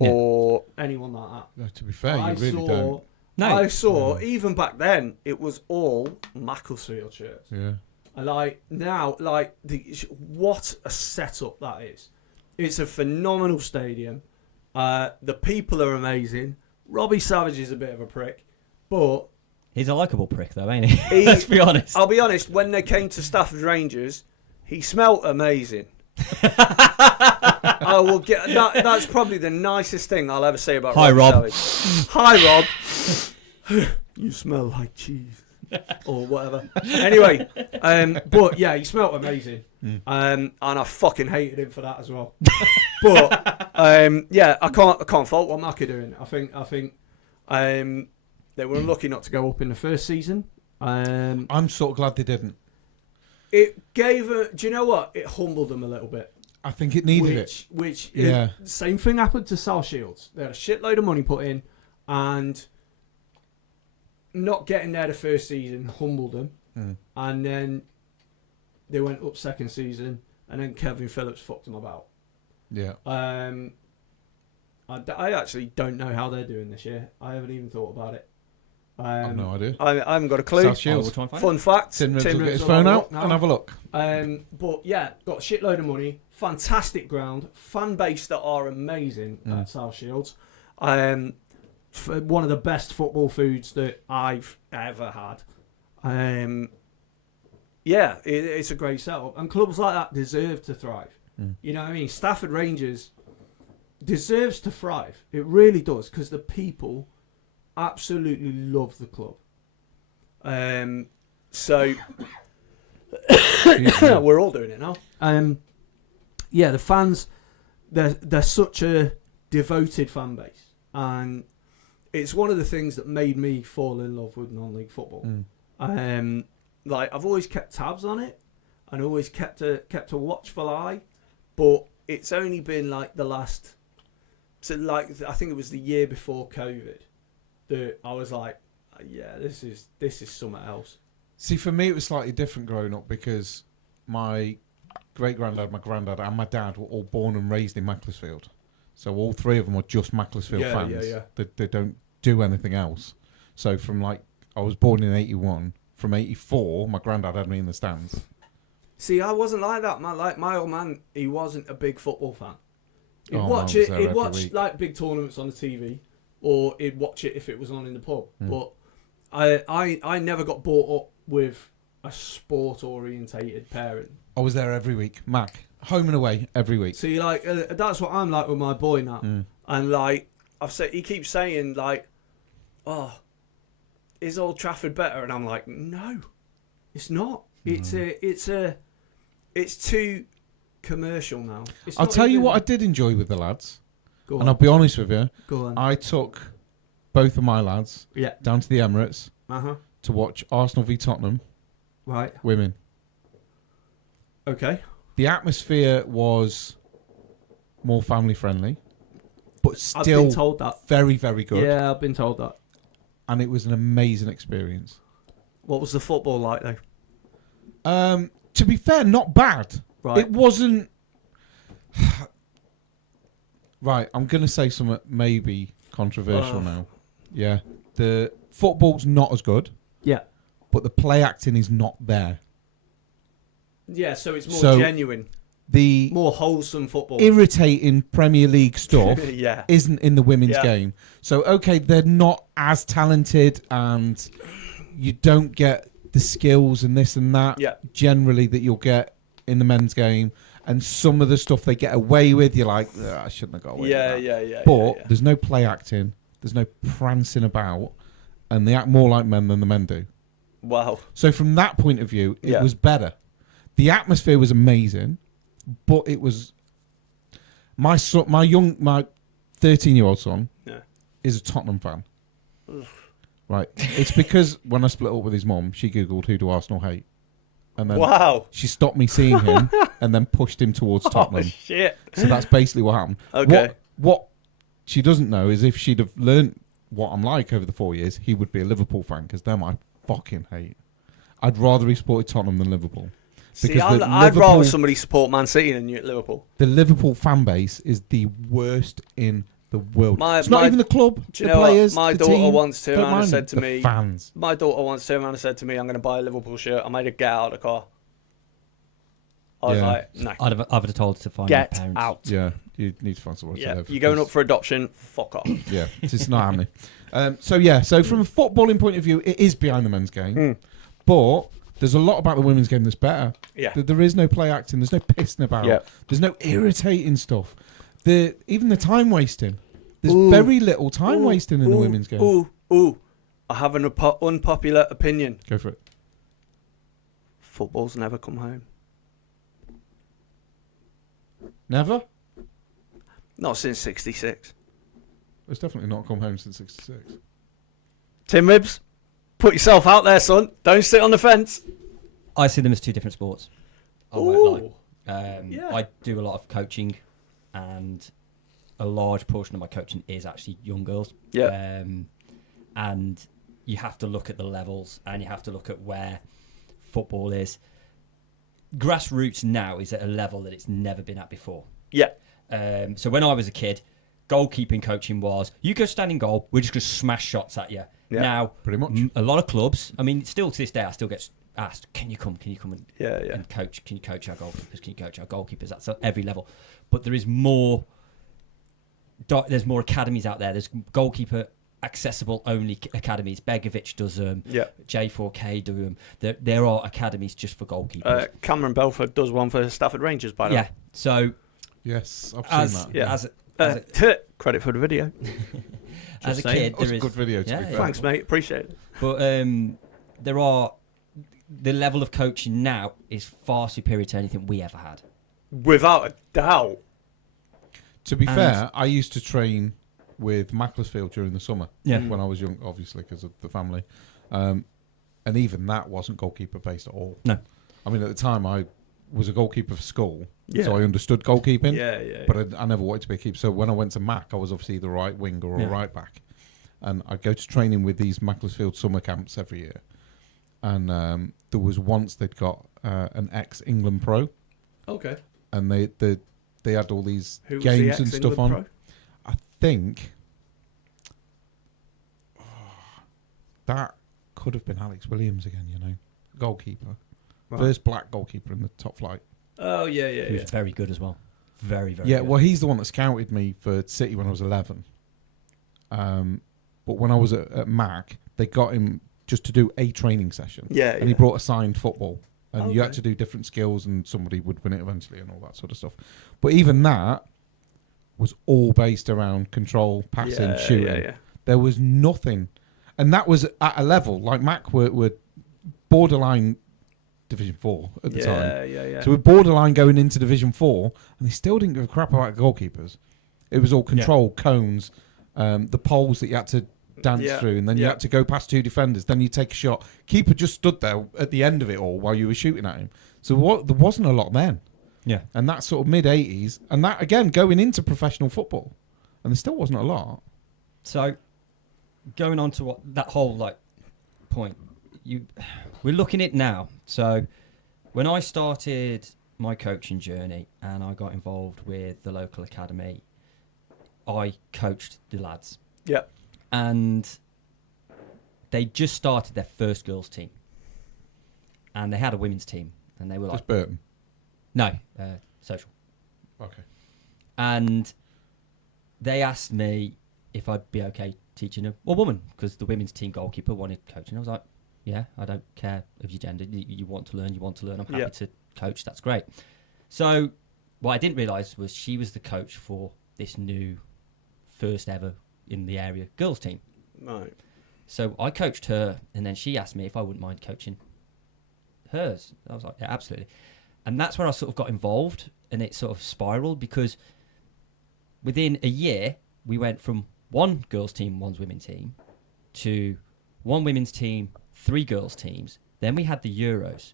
Yeah. Or anyone like that. No, to be fair, you I really saw, don't. No. I saw, even back then, it was all Macclesfield shirts. Yeah. And like now, like what a setup that is. It's a phenomenal stadium. The people are amazing. Robbie Savage is a bit of a prick, but He's a likable prick, though, ain't he? He- Let's be honest. I'll be honest. When they came to Stafford Rangers, he smelt amazing. I will get that. That's probably the nicest thing I'll ever say about Hi, Robbie Rob. Savage. Hi, Rob. You smell like cheese, or whatever. Anyway, but yeah, he smelt amazing, and I fucking hated him for that as well. But yeah, I can't fault what Mac are doing. I think they were unlucky not to go up in the first season. I'm sort of glad they didn't. It gave a. Do you know what? It humbled them a little bit. I think it needed it. Which Yeah. same thing happened to South Shields. They had a shitload of money put in, and not getting there the first season humbled them. Mm. And then they went up second season, and then Kevin Phillips fucked them about. Yeah. I actually don't know how they're doing this year. I haven't even thought about it. I have no idea. I haven't got a clue. South Shields. we'll try and find Fun fact: Tim Ribs will get his will phone have a out look now. and have a look. But yeah, got a shitload of money, fantastic ground, fan base that are amazing at South Shields. One of the best football foods that I've ever had. yeah, it's a great setup, and clubs like that deserve to thrive. You know what I mean? Stafford Rangers deserves to thrive. It really does, because the people absolutely love the club. So we're all doing it now. Yeah, the fans, they're such a devoted fan base, and it's one of the things that made me fall in love with non-league football. Like, I've always kept tabs on it, and always kept a watchful eye. But it's only been like the last, so like I think it was the year before COVID, that I was like, yeah, this is something else. See, for me, it was slightly different growing up because my great-granddad, my granddad, and my dad were all born and raised in Macclesfield. So all three of them were just Macclesfield fans. Yeah. They don't do anything else. So from like, I was born in 81. From 84, my granddad had me in the stands. See, I wasn't like that, man. Like, my old man, he wasn't a big football fan. He'd watch like big tournaments on the TV, or he'd watch it if it was on in the pub. But I never got brought up with a sport orientated parent. I was there every week, Mac, home and away every week. See, like that's what I'm like with my boy now, and like I've said, he keeps saying like, "Oh, is Old Trafford better?" And I'm like, "No, it's not. It's too commercial now." I'll tell you what I did enjoy with the lads, Go on. and I'll be honest with you. Go on. I took both of my lads down to the Emirates to watch Arsenal v Tottenham. Right. Women. Okay. The atmosphere was more family friendly, but still I've been told that. very, very good. Yeah, I've been told that. And it was an amazing experience. What was the football like though? To be fair, not bad. Right. It wasn't. Right, I'm going to say something maybe controversial now. Yeah. The football's not as good. Yeah. But the play acting is not there. Yeah, so it's more genuine. The more wholesome football. Irritating Premier League stuff isn't in the women's game. So, okay, they're not as talented and you don't get the skills and this and that generally that you'll get in the men's game. And some of the stuff they get away with, you're like, I shouldn't have got away with that. But there's no play acting. There's no prancing about. And they act more like men than the men do. Wow. So from that point of view, it was better. The atmosphere was amazing. But it was my 13-year-old son is a Tottenham fan. Right. It's because when I split up with his mum, she Googled who do Arsenal hate. And then she stopped me seeing him and then pushed him towards Tottenham. Oh, shit. So that's basically what happened. Okay. What she doesn't know is if she'd have learned what I'm like over the 4 years, he would be a Liverpool fan because them I fucking hate. I'd rather he supported Tottenham than Liverpool. See, I'd rather somebody support Man City than you at Liverpool. The Liverpool fan base is the worst in the world. It's not even the club, the players, my the daughter team. once turned around and said to me, fans. My daughter once turned around and said to me, I'm going to buy a Liverpool shirt. I made her get out of the car. I was like, no. I'd have told her to find get my parents. out. Yeah, you need to find somewhere to live. You're going up for adoption, fuck off. Yeah, it's not happening. So from a footballing point of view, it is behind the men's game. But there's a lot about the women's game that's better. Yeah. There is no play acting. There's no pissing about. Yeah. There's no irritating stuff. Even the time wasting. There's very little time wasting in the women's game. I have an unpopular opinion. Go for it. Football's never come home. Never? Not since 66. It's definitely not come home since 66. Tim Ribbs, put yourself out there, son. Don't sit on the fence. I see them as two different sports. I won't lie. I do a lot of coaching, and a large portion of my coaching is actually young girls. Yeah. And you have to look at the levels, and you have to look at where football is. Grassroots now is at a level that it's never been at before. Yeah. So when I was a kid, goalkeeping coaching was, you go stand in goal, we're just going to smash shots at you. Yeah, now, pretty much. A lot of clubs, I mean, still to this day, I still get asked, can you come and coach? Can you coach our goalkeepers? Can you coach our goalkeepers? That's at every level. But there's more academies out there. There's goalkeeper accessible only academies. Begovic does them. Yeah. J4K do them. There are academies just for goalkeepers. Cameron Belford does one for Stafford Rangers, by the way. Yeah. So Yes, I've seen that. Yeah. Credit for the video. as a saying. kid, That was there a is. good video, to be fair. Thanks, mate. Appreciate it. But there are the level of coaching now is far superior to anything we ever had. Without a doubt. To be And- fair, I used to train with Macclesfield during the summer Yeah. when I was young, obviously, because of the family. And even that wasn't goalkeeper-based at all. No. I mean, at the time, I was a goalkeeper for school, Yeah. so I understood goalkeeping. Yeah. But I never wanted to be a keeper. So when I went to Mac, I was obviously the right winger or Yeah. a right back. And I'd go to training with these Macclesfield summer camps every year. And there was once they'd got an ex-England pro, Okay. and they had all these Who was games the and stuff on. ex-England I think that could have been Alex Williams again, goalkeeper. Right. First black goalkeeper in the top flight. Oh, yeah. He was very good as well. Very, very Yeah, good. well, he's the one that scouted me for City when I was 11. But when I was at Mac, they got him just to do a training session. Yeah, And he brought a signed football. And you had Okay. to do different skills, and somebody would win it eventually and all that sort of stuff. But even that was all based around control, passing, shooting. Yeah. There was nothing. And that was at a level, like Mac were borderline Division 4 at the time. Yeah. So we're borderline going into Division 4, and they still didn't give a crap about goalkeepers. It was all control, cones, the poles that you had to dance through, and then you had to go past two defenders, then you take a shot. Keeper just stood there at the end of it all while you were shooting at him. So there wasn't a lot then. Yeah. And that's sort of mid-80s, and that, again, going into professional football. And there still wasn't a lot. So, going on to what that whole point, we're looking at now. So, when I started my coaching journey and I got involved with the local academy, I coached the lads. Yeah. And they just started their first girls team, and they had a women's team, and they were Just Burton. no, social. Okay. And they asked me if I'd be okay teaching a woman, because the women's team goalkeeper wanted coaching. I was like, yeah, I don't care of your gender. You want to learn, I'm happy to coach. That's great. So what I didn't realise was she was the coach for this new first ever in the area girls team. Right. So I coached her, and then she asked me if I wouldn't mind coaching hers. I was like, yeah, absolutely. And that's where I sort of got involved, and it sort of spiraled, because within a year we went from one girls team, one women's team, to one women's team, 3 girls teams. Then we had the Euros.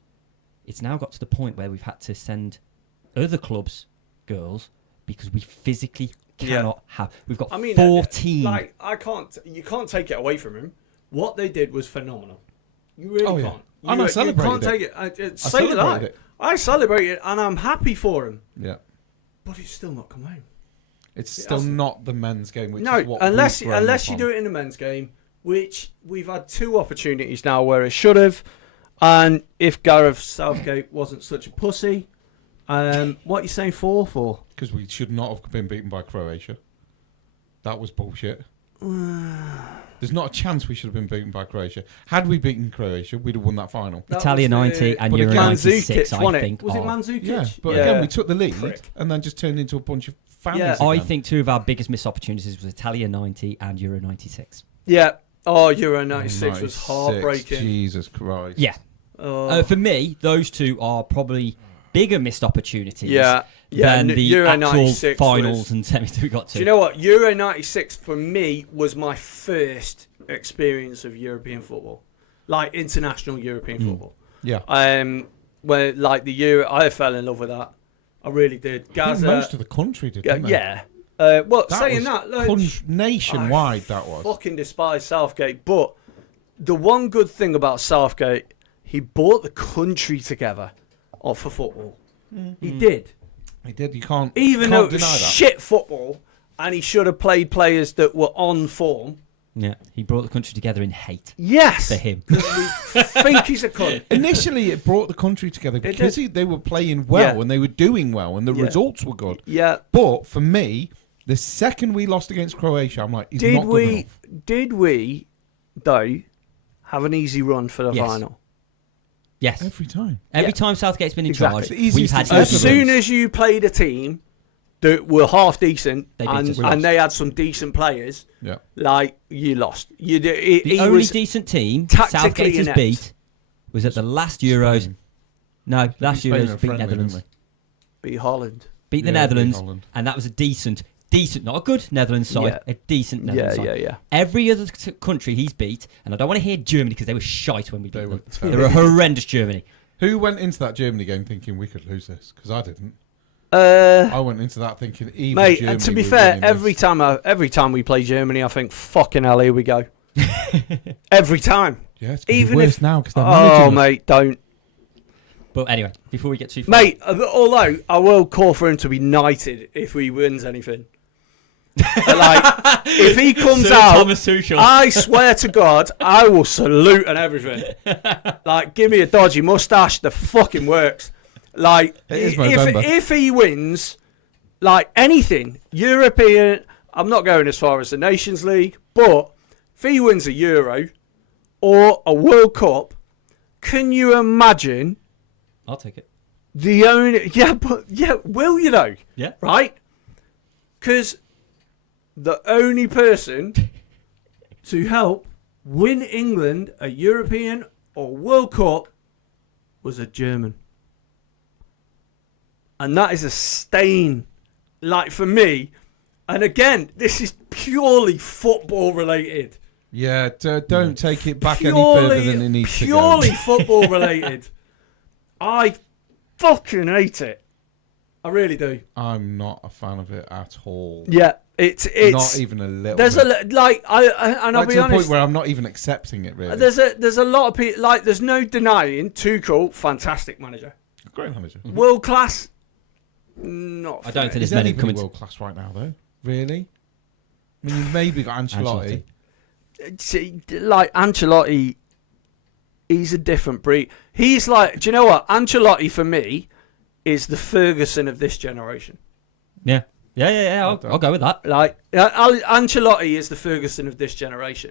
It's now got to the point where we've had to send other clubs girls because we physically cannot have. We've got 14. You can't take it away from him. What they did was phenomenal. You really can't. And I celebrated you can't take it. I Say celebrated that. it. I celebrate it, and I'm happy for him. Yeah. But it's still not come home. It's still not the men's game, which No, is what unless we've grown up you on. do it in the men's game, which we've had 2 opportunities now where it should have. And if Gareth Southgate wasn't such a pussy, what are you saying for? Because we should not have been beaten by Croatia. That was bullshit. There's not a chance we should have been beaten by Croatia. Had we beaten Croatia, we'd have won that final. Italia 90 and but Euro again, 96, Mandzukic won I it. think. Was it are- Mandzukic? Yeah, but again, we took the lead and then just turned into a bunch of families. Yeah. I again. think 2 of our biggest missed opportunities was Italia 90 and Euro 96. Yeah. Oh, Euro 96 was 96, heartbreaking. Jesus Christ. Yeah. For me, those 2 are probably bigger missed opportunities than the Euro actual 96 finals was- and semis that we got to. Do you know what? Euro 96 for me was my first experience of European football, like international European football. Yeah. Where like the Euro, I fell in love with that. I really did. I think Gaza, most of the country did, didn't they? yeah. Well, That saying was that, like, nationwide, I that was. fucking despise Southgate, but the one good thing about Southgate, he brought the country together for football. He did. He did. You can't Even can't though it was deny that. shit football, and he should have played players that were on form. Yeah, he brought the country together in hate Yes, for him. we think he's a cunt. Initially, it brought the country together did. because they were playing well Yeah. and they were doing well and the Yeah. results were good. Yeah, But for me, The second we lost against Croatia, I'm like, he's not good enough. Did we, though, have an easy run for the final? Yes. Every time. Every time Southgate's been in charge, The we've had As easy soon runs. as you played a team that were half decent They beat us. and they had some decent players, Yeah. like, you lost. The only decent team tactically Southgate has inept. beat was at the last Euros. Spain. No, last Spain are Euros beat friendly, Netherlands. didn't beat Holland. Beat the Yeah, beat Netherlands, Holland. and that was a decent, not a good Netherlands side, Yeah. a decent Netherlands side. Yeah. Every other country he's beat, and I don't want to hear Germany because they were shite when we beat They them. were They were horrendous, Germany. Who went into that Germany game thinking we could lose this? Because I didn't. Yeah. I went into that thinking even Mate, Germany and to be were fair, winning every time we play Germany, I think, fucking hell, here we go. Every time. this. Yeah, it's gonna Even be worse if now because they're Oh, managing us. mate, don't. But anyway, before we get too far, Mate, although I will call for him to be knighted if he wins anything. Like, if he comes Sir out, Thomas Tuchel. I swear to God, I will salute and everything. Like, give me a dodgy mustache, the fucking works. Like, It is November. if he wins, like anything, European, I'm not going as far as the Nations League, but if he wins a Euro or a World Cup, can you imagine I'll take it. the only... will you though? Yeah. Right? Because the only person to help win England a European or World Cup was a German. And that is a stain, like, for me. And again, this is purely football related. Yeah, don't take it back any further than it needs to go. Purely football related. I fucking hate it. I really do. I'm not a fan of it at all. Yeah, it's Not even a little there's bit. and I'll Like be to the honest. point where I'm not even accepting it, really. There's a lot of people, like, there's no denying Tuchel, fantastic manager, Great manager. world class. Not. I don't think Is there's many anybody coming. world class right now, though? Really? I mean, you've maybe got Ancelotti. See, like Ancelotti, he's a different breed. He's like, do you know what? Ancelotti for me is the Ferguson of this generation. Yeah. I'll go with that. Like, Ancelotti is the Ferguson of this generation.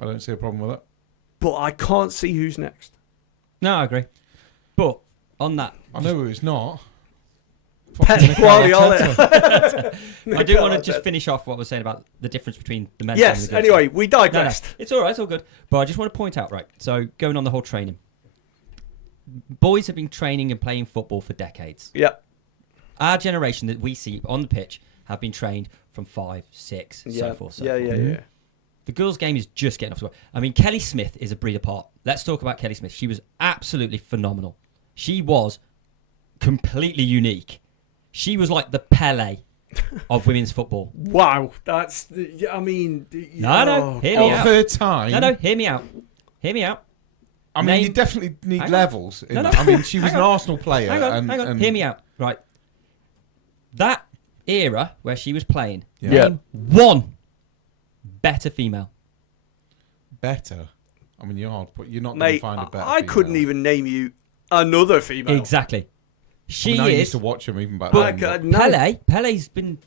I don't see a problem with it. But I can't see who's next. No, I agree. But on that, I know who it's not. Pep Fucking Mikel Guardiola. Arteta. I do want to just finish off what I was saying about the difference between the men's and Yes, the girls. anyway, we No, digressed. it's all right, it's all good. But I just want to point out, right, so going on the whole training. Boys have been training and playing football for decades. Yeah. Our generation that we see on the pitch have been trained from 5, 6, so forth. So forth. Yeah. The girls' game is just getting off the ground. I mean, Kelly Smith is a breed apart. Let's talk about Kelly Smith. She was absolutely phenomenal. She was completely unique. She was like the Pele of women's football. Wow, that's. I mean. No, hear me Of out. her time. No, hear me out. Hear me out. I mean, Name- you definitely need Hang on. levels. In No, no. that. I mean, she was Hang an on. Arsenal player. Hang on. And Hear me out. Right. That era where she was playing, Yeah. name one better female. Better. I mean, you're hard, but you're not going to Mate, find a better. I couldn't female. even name you another female. Exactly. She I mean, I used is. to watch them even back But then. no. Pele's been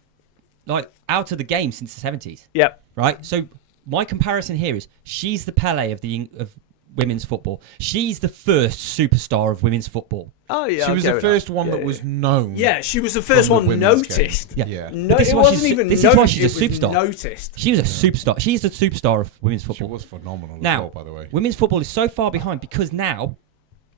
like out of the game since the 70s. Yeah. Right. So my comparison here is she's the Pele of women's football. She's the first superstar of women's football. Oh yeah. She was the first one that was known. Yeah, she was the first from the one women's noticed. game. Yeah. No, But this it is why wasn't she's- even this is why noticed, she's a it was superstar. Noticed. She was a superstar. She's the superstar of women's She football. was phenomenal Now, as well, by the way. women's football is so far behind because now,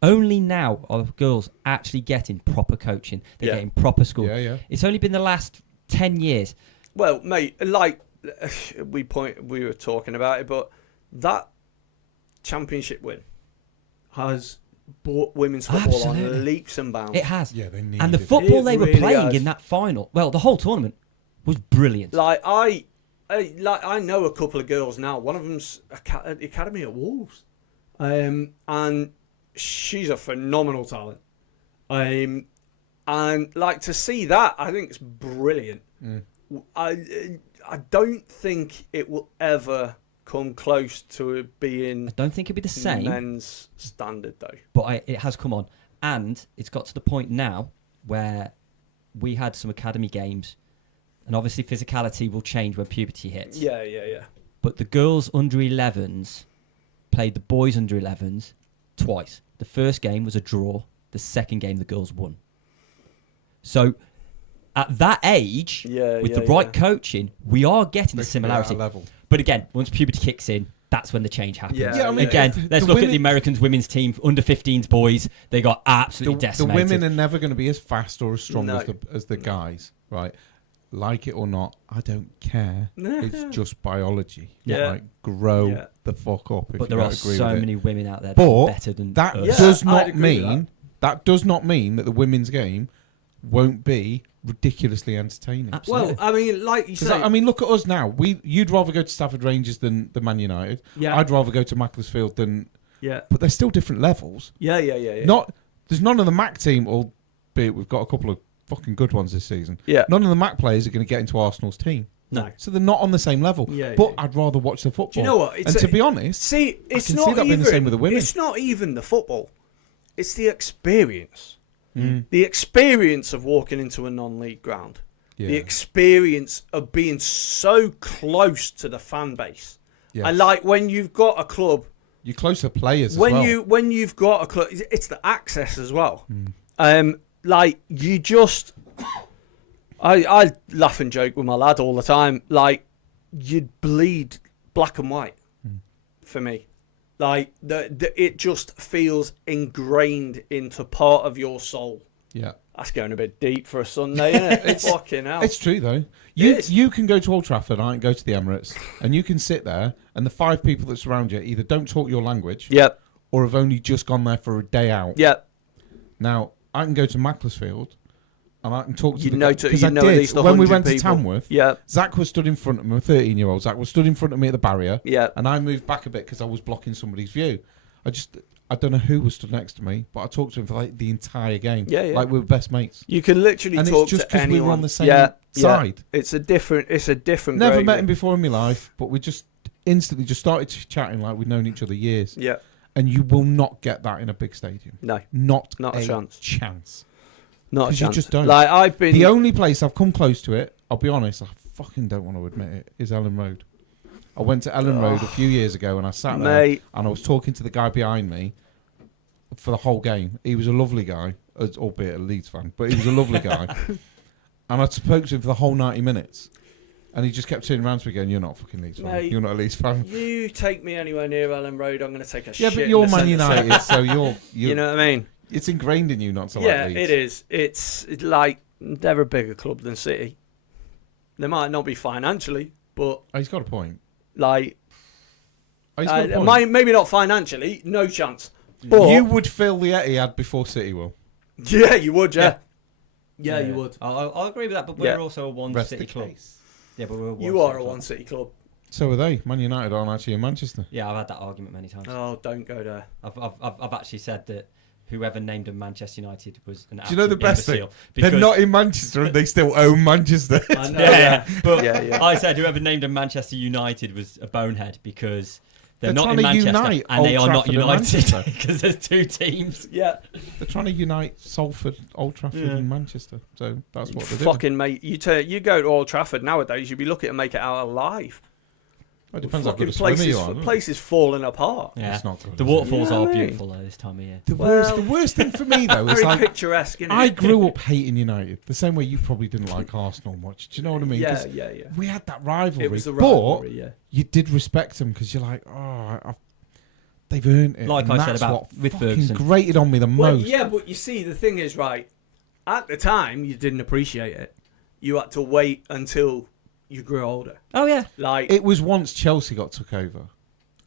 only now are girls actually getting proper coaching. They're Yeah. getting proper school. Yeah. It's only been the last 10 years. Well, mate, like we were talking about it, but that championship win has brought women's football on Absolutely. leaps and bounds. It has. Yeah, they needed And the it. football It they were really playing has. in that final, well, the whole tournament was brilliant. Like I know a couple of girls now. One of them's at the academy at Wolves, and she's a phenomenal talent. And like to see that, I think it's brilliant. I don't think it will ever come close to being I don't think it'd be the same, men's standard though. but it has come on. And it's got to the point now where we had some academy games and obviously physicality will change when puberty hits. Yeah. But the girls under 11s played the boys under 11s twice. The first game was a draw. The second game, the girls won. So at that age, with the right coaching, we are getting the similarity. Level. But again, once puberty kicks in, that's when the change happens. I mean, again, let's look at the Americans women's team, under 15s boys. They got absolutely decimated. The women are never going to be as fast or as strong as the guys, right? Like it or not, I don't care. It's just biology. Like, grow the fuck up. If but there are so many women out there that are better than that us. does not mean that does not mean that the women's game won't be ridiculously entertaining. Absolutely. Well, I mean, like you say, I mean, look at us now. You'd rather go to Stafford Rangers than the Man United. Yeah. I'd rather go to Macclesfield than. Yeah. But they're still different levels. Yeah. There's none of the Mac team, albeit we've got a couple of fucking good ones this season. Yeah. None of the Mac players are going to get into Arsenal's team. No. So they're not on the same level. But I'd rather watch the football. Do you know what? And to be honest, it's I can not see that even being the same with the women. It's not even the football. It's the experience. The experience of walking into a non-league ground. The experience of being so close to the fan base. Yeah. And like when you've got a club, you're close to players as well. When you've got a club, it's the access as well. Like you just, I laugh and joke with my lad all the time. Like you'd bleed black and white for me. Like it just feels ingrained into part of your soul. Yeah. That's going a bit deep for a Sunday, isn't it? It's fucking hell. It's true though. You can go to Old Trafford, I can go to the Emirates, and you can sit there, and the 5 people that surround you either don't talk your language, or have only just gone there for a day out. Now I can go to Macclesfield, and I can talk to because I did when we went to Tamworth. Zach was stood in front of me, a 13-year-old Zach was stood in front of me at the barrier. And I moved back a bit because I was blocking somebody's view. I don't know who was stood next to me, but I talked to him for like the entire game. Like we were best mates. You can literally and talk it's just to anyone. We were on the same side. It's a different. Never met him before in my life, but we just instantly just started chatting like we'd known each other years. And you will not get that in a big stadium. No, not a chance. Not a chance. You just don't. Like I've been. The only place I've come close to it, I'll be honest, I fucking don't want to admit it, is Ellen Road. I went to Ellen Road a few years ago, and I sat there, and I was talking to the guy behind me for the whole game. He was a lovely guy, albeit a Leeds fan, but he was a lovely guy. And I spoke to him for the whole 90 minutes. And he just kept turning around to me going, "You're not a fucking Leeds fan. You're not a Leeds fan. You take me anywhere near Ellen Road, I'm going to take a shit." Yeah, but you're Man United, so you're... You know what I mean? It's ingrained in you not to like Leeds. Yeah, it is. It's like, they're a bigger club than City. They might not be financially, but... Oh, he's got a point. Like... He's got a point. Maybe not financially, no chance. But you would fill the Etihad before City will. Yeah, you would, yeah. Yeah, you would. I'll agree with that, but we're also a one-city club. Yeah, but you are a one-city club. So are they. Man United aren't actually in Manchester. Yeah, I've had that argument many times. Oh, don't go there. I've actually said that whoever named them Manchester United was an absolute Do you know the best imbecile. thing? They're not in Manchester and they still own Manchester. I know, But I said whoever named them Manchester United was a bonehead because... They're not in Manchester, and they are not united because there's 2 teams. Yeah, they're trying to unite Salford, Old Trafford, and Manchester. So that's what they're fucking doing. Mate, you go to Old Trafford nowadays, you'd be lucky to make it out alive. It depends how good a swimmer you are. The place is falling apart. Yeah, it's not good. The waterfalls are beautiful though this time of year. The worst thing for me though is very like picturesque. Isn't it? I grew up hating United the same way you probably didn't like Arsenal much. Do you know what I mean? Yeah. We had that rivalry. It was a rivalry, but you did respect them because you're like, they've earned it. Like and I said about with Ferguson, grated on me the most. Yeah, but you see, the thing is, right? At the time, you didn't appreciate it. You had to wait until you grew older. Oh yeah, like it was once Chelsea got took over,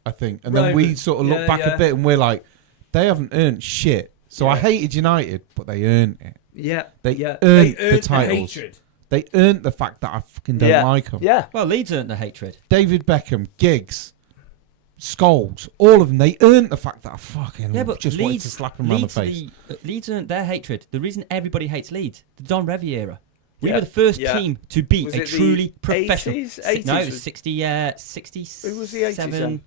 I think, and then we sort of look back a bit and we're like, they haven't earned shit. So I hated United, but they earned it. Yeah, they earned the titles. The hatred. They earned the fact that I fucking don't like them. Yeah. Well, Leeds earned the hatred. David Beckham, Giggs, Scholes, all of them, they earned the fact that I fucking just wanted to slap them around the face. Leeds earned their hatred. The reason everybody hates Leeds, the Don Revie era. We were the first team to beat a truly professional... 80s? No, it was 67, Who was the 80s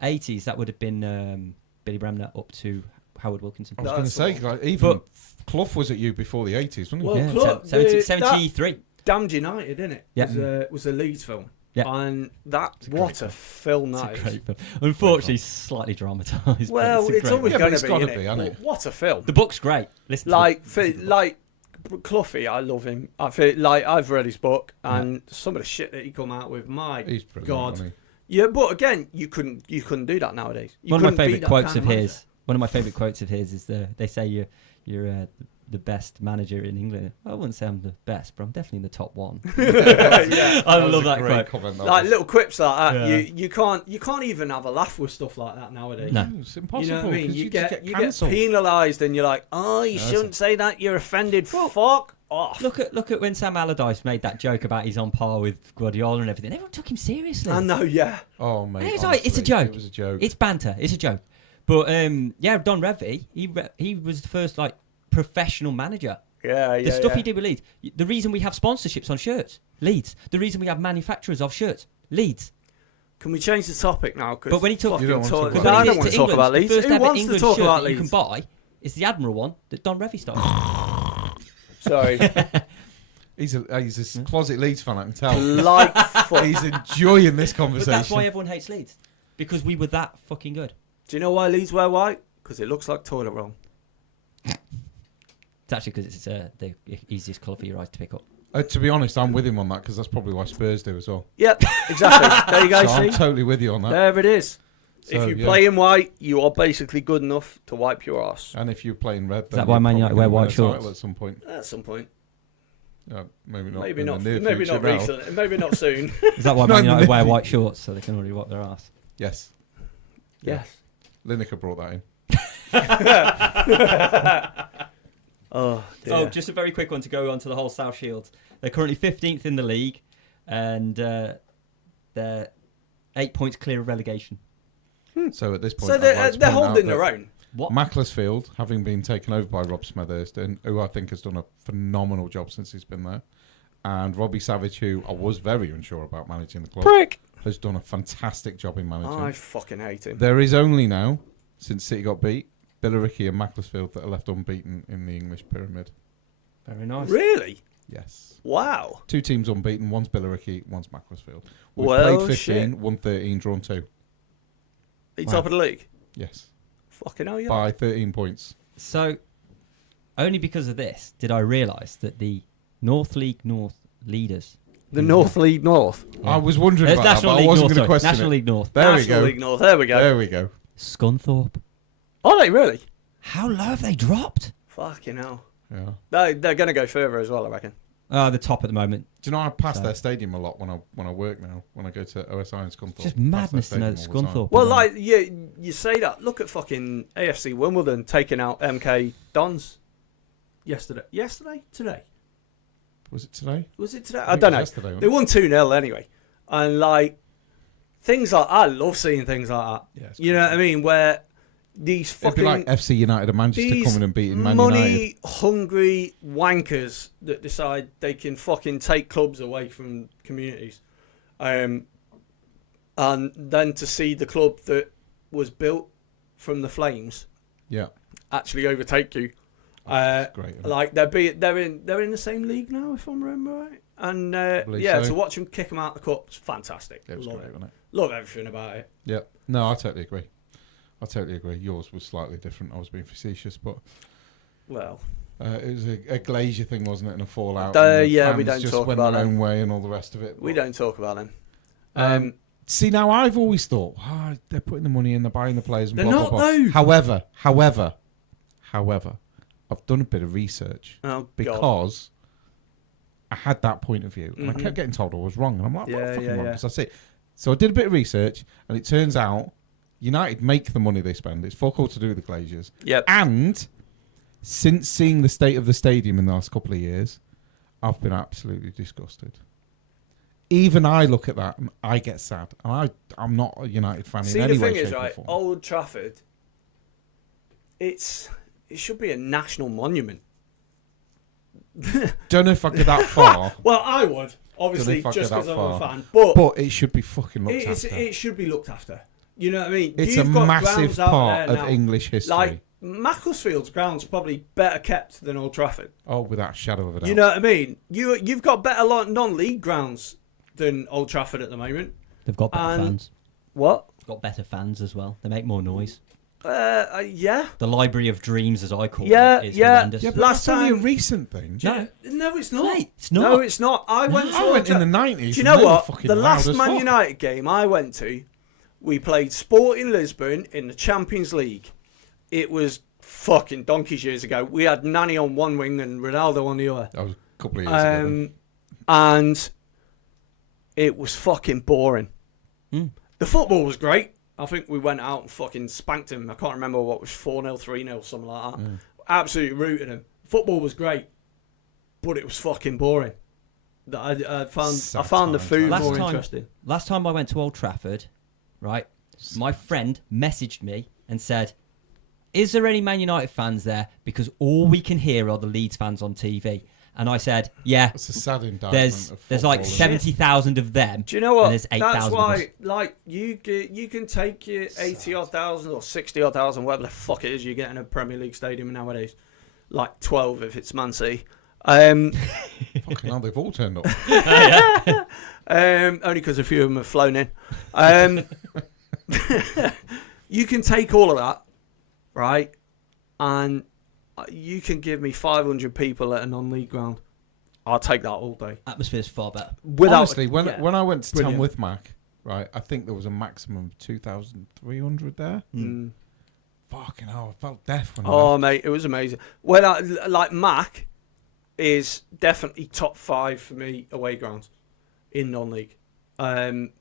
80s. That would have been Billy Bremner up to Howard Wilkinson. I was going to say, like, even Clough was at you before the 80s, wasn't he? Well, yeah, Clough, 73. Damned United, innit? Yeah. Was a Leeds film. Yeah. And what a film that is. Great film. Unfortunately, slightly dramatised. Well, it's always Yeah, going but to it's gotta be, be, innit? hasn't it? What a film. The book's great. Listen Like, to like Cloughie, I love him. I feel like I've read his book, and some of the shit that he come out with, my He's brilliant, God. isn't Yeah, but again, you couldn't do that nowadays. You One of my couldn't beat favourite that quotes kind of manager. his. One of my favourite quotes of his is they say you're the best manager in England. I wouldn't say I'm the best, but I'm definitely in the top one. Yeah. I was love a that great quote. comment, that Like was. little quips like that. Yeah. You can't even have a laugh with stuff like that nowadays. No. It's impossible. You know what I mean? 'cause You just get cancelled. penalised, and you're like, oh, you Yeah, shouldn't say that. You're offended. Fuck off. Look at when Sam Allardyce made that joke about he's on par with Guardiola and everything. Everyone took him seriously. I know. Yeah. Oh mate, And it's like, it's a honestly, joke. It was a joke. It's banter. It's a joke. But yeah, Don Revie, he was the first like professional manager. Yeah. The stuff he did with Leeds. The reason we have sponsorships on shirts, Leeds. The reason we have manufacturers of shirts, Leeds. Can we change the topic now? But when he took, You don't want to talk because about when I he don't gets want to to talk England, about the Leeds. first Who ever wants to England talk shirt about that you can Leeds? buy is the Admiral one that Don Revie started. Sorry. He's a closet Leeds fan, I can tell. Like fuck. He's enjoying this But conversation. that's why everyone hates Leeds, because we were that fucking good. Do you know why Leeds wear white? Because it looks like toilet roll. It's actually because it's the easiest colour for your eyes to pick up. To be honest, I'm with him on that because that's probably why Spurs do as well. Yep, exactly. There you go. So I'm See, totally with you on that. there it is. So, If you yeah. play in white, you are basically good enough to wipe your ass And if you're playing red, then that why you're Man probably United wear gonna win white a title shorts? at some point. at some point. Maybe not. Maybe in not. the near Maybe future not now. recently. Maybe not soon. Is that why No, Man in the United wear middle. white shorts so they can already wipe their ass? Yes. Yes. Lineker brought that in. Oh, dear. Oh, just a very quick one to go on to the whole South Shields. They're currently 15th in the league, and they're 8 points clear of relegation. So at this point, So I'd they're, like to they're point out holding that their own. What? Macclesfield, having been taken over by Rob Smethurst, who I think has done a phenomenal job since he's been there, and Robbie Savage, who I was very unsure about managing the club, Prick. has done a fantastic job in managing. I fucking hate him. There is only now, since City got beat, Billericay and Macclesfield that are left unbeaten in the English pyramid. Very nice. Really? Yes. Wow. 2 Two teams unbeaten, one's Billericay, one's Macclesfield. We've Well, played 15, shit. won 13, drawn 2. Are you Wow. top of the league? Yes. Fucking hell, yeah. By 13 points. So, only because of this did I realise that the North League North leaders. The North League North. Yeah. I was wondering There's about that, National but I League wasn't North. going to Sorry. question National it. League North. There we National go. League North. There we go. There we go. Scunthorpe. Are they really? How low have they dropped? Fucking hell. Yeah. They're going to go further as well, I reckon. The top at the moment. Do you know I pass So- their stadium a lot when I work now? When I go to OSI and Scunthorpe. It's just I pass their madness to know that stadium all the time. Scunthorpe. Well, are- like, you say that. Look at fucking AFC Wimbledon taking out MK Dons yesterday. Yesterday? Today? Was it today? Was it today? think I it don't was know. yesterday, wasn't They won 2-0 anyway. And, like, things like I love seeing things like that. Yeah, it's You know what I mean? Where these It'd fucking be like FC United and Manchester these coming and beating Man United. money-hungry wankers that decide they can fucking take clubs away from communities. And then to see the club that was built from the flames Yeah. actually overtake you. That's great. Isn't it? Like they're in the same league now, if I'm remember right. And believe yeah, so. to watch them kick them out the cup, it's fantastic. It was Love great, it. wasn't it? Love everything about it. Yeah. No, I totally agree. Yours was slightly different. I was being facetious, but Well, it was a Glazier thing, wasn't it? And a fallout. Yeah, and the we fans don't just talk went about their them. own way and all the rest of it. we but- don't talk about them. See, now I've always thought, they're putting the money in, they're buying the players, and They're blah, not, blah, blah. though. However, I've done a bit of research Oh God. because I had that point of view, and I Mhm. kept getting told I was wrong, and I'm like, Yeah, well, fucking yeah, wrong, yeah. because that's it. So I did a bit of research, and it turns out United make the money they spend. It's fuck all to do with the Glaziers. Yep. And since seeing the state of the stadium in the last couple of years, I've been absolutely disgusted. Even I look at that and I get sad. And I'm not a United fan See, in any the way, thing is, shape, or right, form. Old Trafford, it should be a national monument. Don't know if I get that far, Well, I would, obviously, if I just get that because I'm a far. fan. But but it should be fucking looked it after. should be looked after. You know what I mean? It's You've a got massive grounds out part there of now. English history. Like, Macclesfield's ground's probably better kept than Old Trafford. Oh, without a shadow of a doubt. You know what I mean? You've got better non-league grounds than Old Trafford at the moment. They've got better fans. What? They've got better fans as well. They make more noise. Yeah. The Library of Dreams, as I call it, is horrendous. Yeah, but Last that's only a time- recent thing. No, it's not. Mate, it's not. No, it's not. I went in the 90s. Do you and know they were what? fucking The loud last as Man fuck. United game I went to, we played Sporting Lisbon in the Champions League. It was fucking donkeys years ago. We had Nani on one wing and Ronaldo on the other. That was a couple of years ago. then. And it was fucking boring. The football was great. I think we went out and fucking spanked him. I can't remember what was 4-0, 3-0, something like that. Absolutely rooted him. Football was great, but it was fucking boring. I found the food more interesting. Last time I went to Old Trafford, right, my friend messaged me and said, is there any Man United fans there? Because all we can hear are the Leeds fans on TV. And I said, yeah. It's a sad indictment. There's like 70,000 of them. Do you know what? And there's 8,000 That's of why, us. like, you can take your 80-odd thousand or 60-odd thousand, whatever the fuck it is you get in a Premier League stadium nowadays. Like 12 if it's Man City. Fucking hell, they've all turned up. Only because a few of them have flown in. You can take all of that, right? And you can give me 500 people at a non-league ground. I'll take that all day. Atmosphere's far better. Honestly, when I went to Tamworth Mac, right, I think there was a maximum of 2,300 there. Fucking hell, I felt deaf when I left. Mate, it was amazing. Like Mac is definitely top 5 for me away grounds in non-league.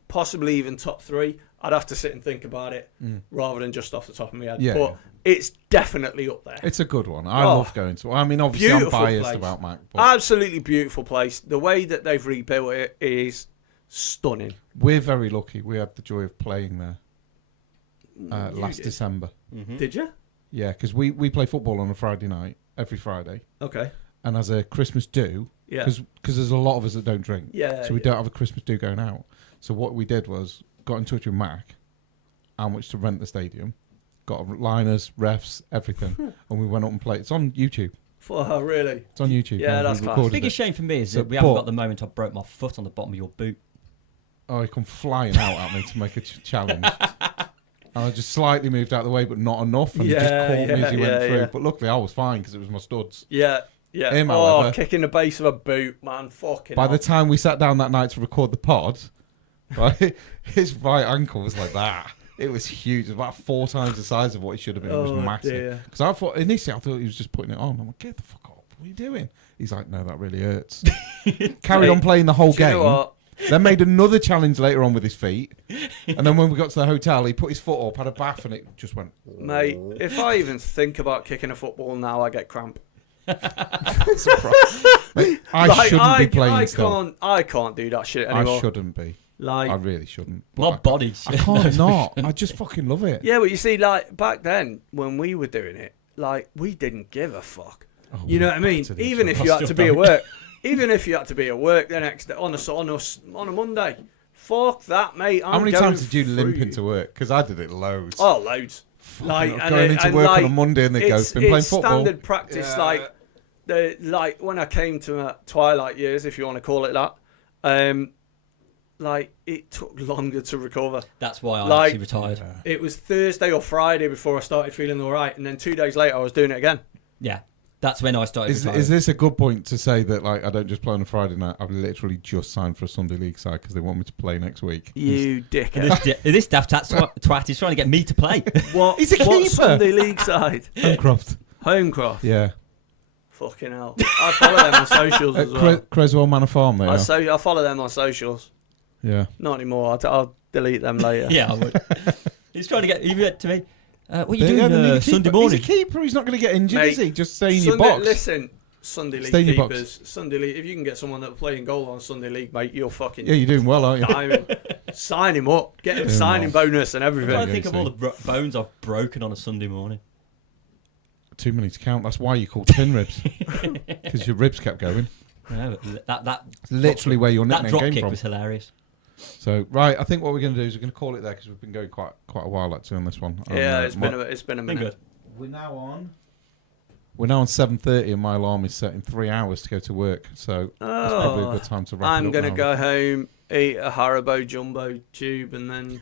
Possibly even top 3. I'd have to sit and think about it rather than just off the top of my head. Yeah, but it's definitely up there. It's a good one. I love going to. I mean, obviously, I'm biased place. about Mac. But Absolutely beautiful place. The way that they've rebuilt it is stunning. we're very lucky. We had the joy of playing there last December. Did you? Yeah, because we play football on a Friday night, every Friday. Okay. And as a Christmas do, Yeah. because there's a lot of us that don't drink. Yeah. So we don't have a Christmas do going out. So what we did was got in touch with Mac, how much to rent the stadium, got liners, refs, everything, and we went up and played. It's on YouTube. Really? It's on YouTube. Yeah, that's we class. recorded Biggest it. shame for me is So, that we haven't but- got the moment I broke my foot on the bottom of your boot. Oh, he come flying out at me to make a challenge. And I just slightly moved out of the way, but not enough, and he just caught me as he went through. yeah. But luckily, I was fine because it was my studs. Yeah. Him, Oh, however, kicking the base of a boot, man. Fucking by hell. the time we sat down that night to record the pod, right, his right ankle was like that. It was huge. It was about 4 times the size of what it should have been. It was massive. Because I thought he was just putting it on. I'm like, get the fuck up. What are you doing? He's like, no, that really hurts. Carried on playing the whole Do you know game. what? Then made another challenge later on with his feet. And then when we got to the hotel, he put his foot up, had a bath, and it just went... Mate, if I even think about kicking a football now, I get cramp. Mate, I shouldn't be playing still. I can't do that shit anymore. I shouldn't be. Like, I really shouldn't. My But body. I can't not. I just fucking love it. yeah, but you see, like back then when we were doing it, like we didn't give a fuck. Oh, You know what I mean? battered each Even other. if you had to be at work, even if you had to be at work the next day on a Monday, fuck that, mate. How many times did you limp through into work? Because I did it loads. Oh, loads. Like Fucking going into work on a Monday and they go, been playing football. Standard practice, like when I came to my twilight years, if you want to call it that. Like it took longer to recover. That's why I Like- actually retired. It was Thursday or Friday before I started feeling all right, and then 2 days later I was doing it again. Yeah. That's when I started retiring. Is this a good point to say that like I don't just play on a Friday night? I've literally just signed for a Sunday league side because they want me to play next week. You dickhead. This daft twat is trying to get me to play. What? He's a what keeper. Sunday league side? Homecroft. Homecroft. Yeah. Fucking hell. I follow them on socials as well. Creswell Manor Farm there. I follow them on socials. Yeah. Not anymore. I'll delete them later. Yeah, I would. He's trying to get. He went to me. What are you Yeah, doing they need a Sunday keeper. morning? He's a keeper. He's not going to get injured, Mate, is he? Just stay in your Sunday, box. Listen, Sunday league Stay in your box. keepers. Sunday league. If you can get someone that will play in goal on Sunday league, mate, you're fucking. Yeah, you're doing well, aren't you? Diamond. Sign him up. Get him Doing signing bonus and I'm everything. trying to Yeah, think of all the bones I've broken on a Sunday morning. Too many to count. That's why you call tin ribs. Because your ribs kept going. Yeah, that It's literally where your that nickname drop came kick from. was hilarious. So, right, I think what we're going to do is we're going to call it there because we've been going quite a while actually on this one. Yeah, And, it's been a Been minute. good. we're now on 7:30, and my alarm is set in 3 hours to go to work. So that's probably a good time to wrap it up. I'm going to now. go home, eat a Haribo Jumbo tube, and then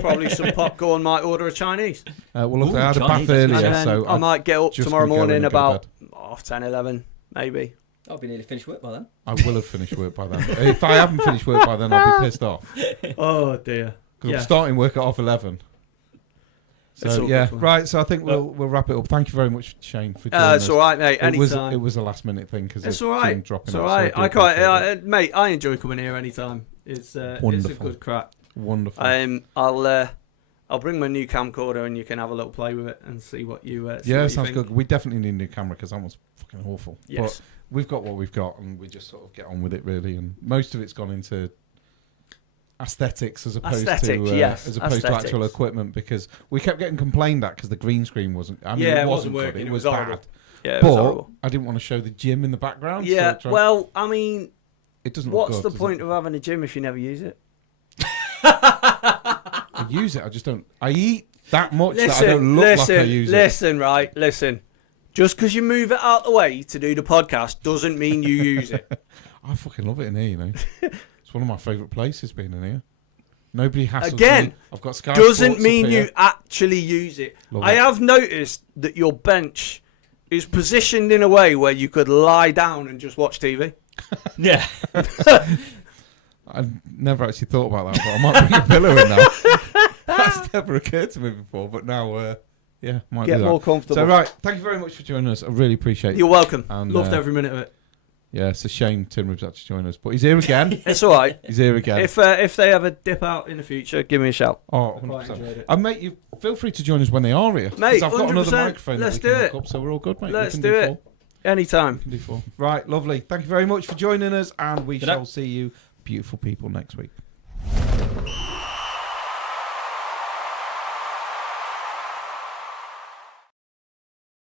probably some popcorn. Might order a Chinese. Well, look, Ooh, I had a Chinese, bath earlier, And then so I might get up just tomorrow gonna go in morning and go to about bed. 10, 11, maybe. I'll be nearly finished work by then. I will have finished work by then. If I haven't finished work by then, I'll be pissed off. Oh dear. Because I'm starting work at 11:30. It's So all yeah, good fun. right. So I think we'll wrap it up. Thank you very much, Shane, for joining It's us. all right, mate. It was Anytime. a last minute thing because It's all right. dropping It's out, all so I right. do I can't, appreciate it. mate. I enjoy coming here anytime. It's a Wonderful. good crack. Wonderful. I'll bring my new camcorder and you can have a little play with it and see what you. See Yeah, what you sounds think. good. We definitely need a new camera because that one's fucking awful. Yes. But we've got what we've got, and we just sort of get on with it really. And most of it's gone into aesthetics as opposed to Aesthetics. actual equipment, because we kept getting complained at because the green screen wasn't. I mean, Yeah, it it wasn't wasn't good, working, It it was was horrible. bad. Yeah, it But was horrible. I didn't want to show the gym in the background. Yeah. So Well, I mean, it doesn't. Look what's good, the does point it? of having a gym if you never use it? I use it. I just don't. I eat that much that I don't look like I use it. Listen. Just because you move it out the way to do the podcast doesn't mean you use it. I fucking love it in here. You know, it's one of my favourite places being in here. Nobody hassles Again, me. I've got Sky Doesn't Sports mean up here. you actually use it. Love I it. have noticed that your bench is positioned in a way where you could lie down and just watch TV. Yeah. I've never actually thought about that, but I might bring a pillow in now. That's never occurred to me before, but now, yeah, might Get do that. more comfortable. So, right, thank you very much for joining us. I really appreciate it. You're welcome. And, Loved every minute of it. Yeah, it's a shame Tim Ribs had to join us, but he's here again. It's all right. He's here again. If they ever dip out in the future, give me a shout. Oh, I quite 100%. enjoyed it. And mate, you feel free to join us when they are here. 'Cause Mate, I've got another 100%. microphone Let's that we can do hook it. up, so we're all good, mate. Let's we do can it. four. Anytime. We can do four. Right, lovely. Thank you very much for joining us, and we Good shall night. see you, beautiful people, next week.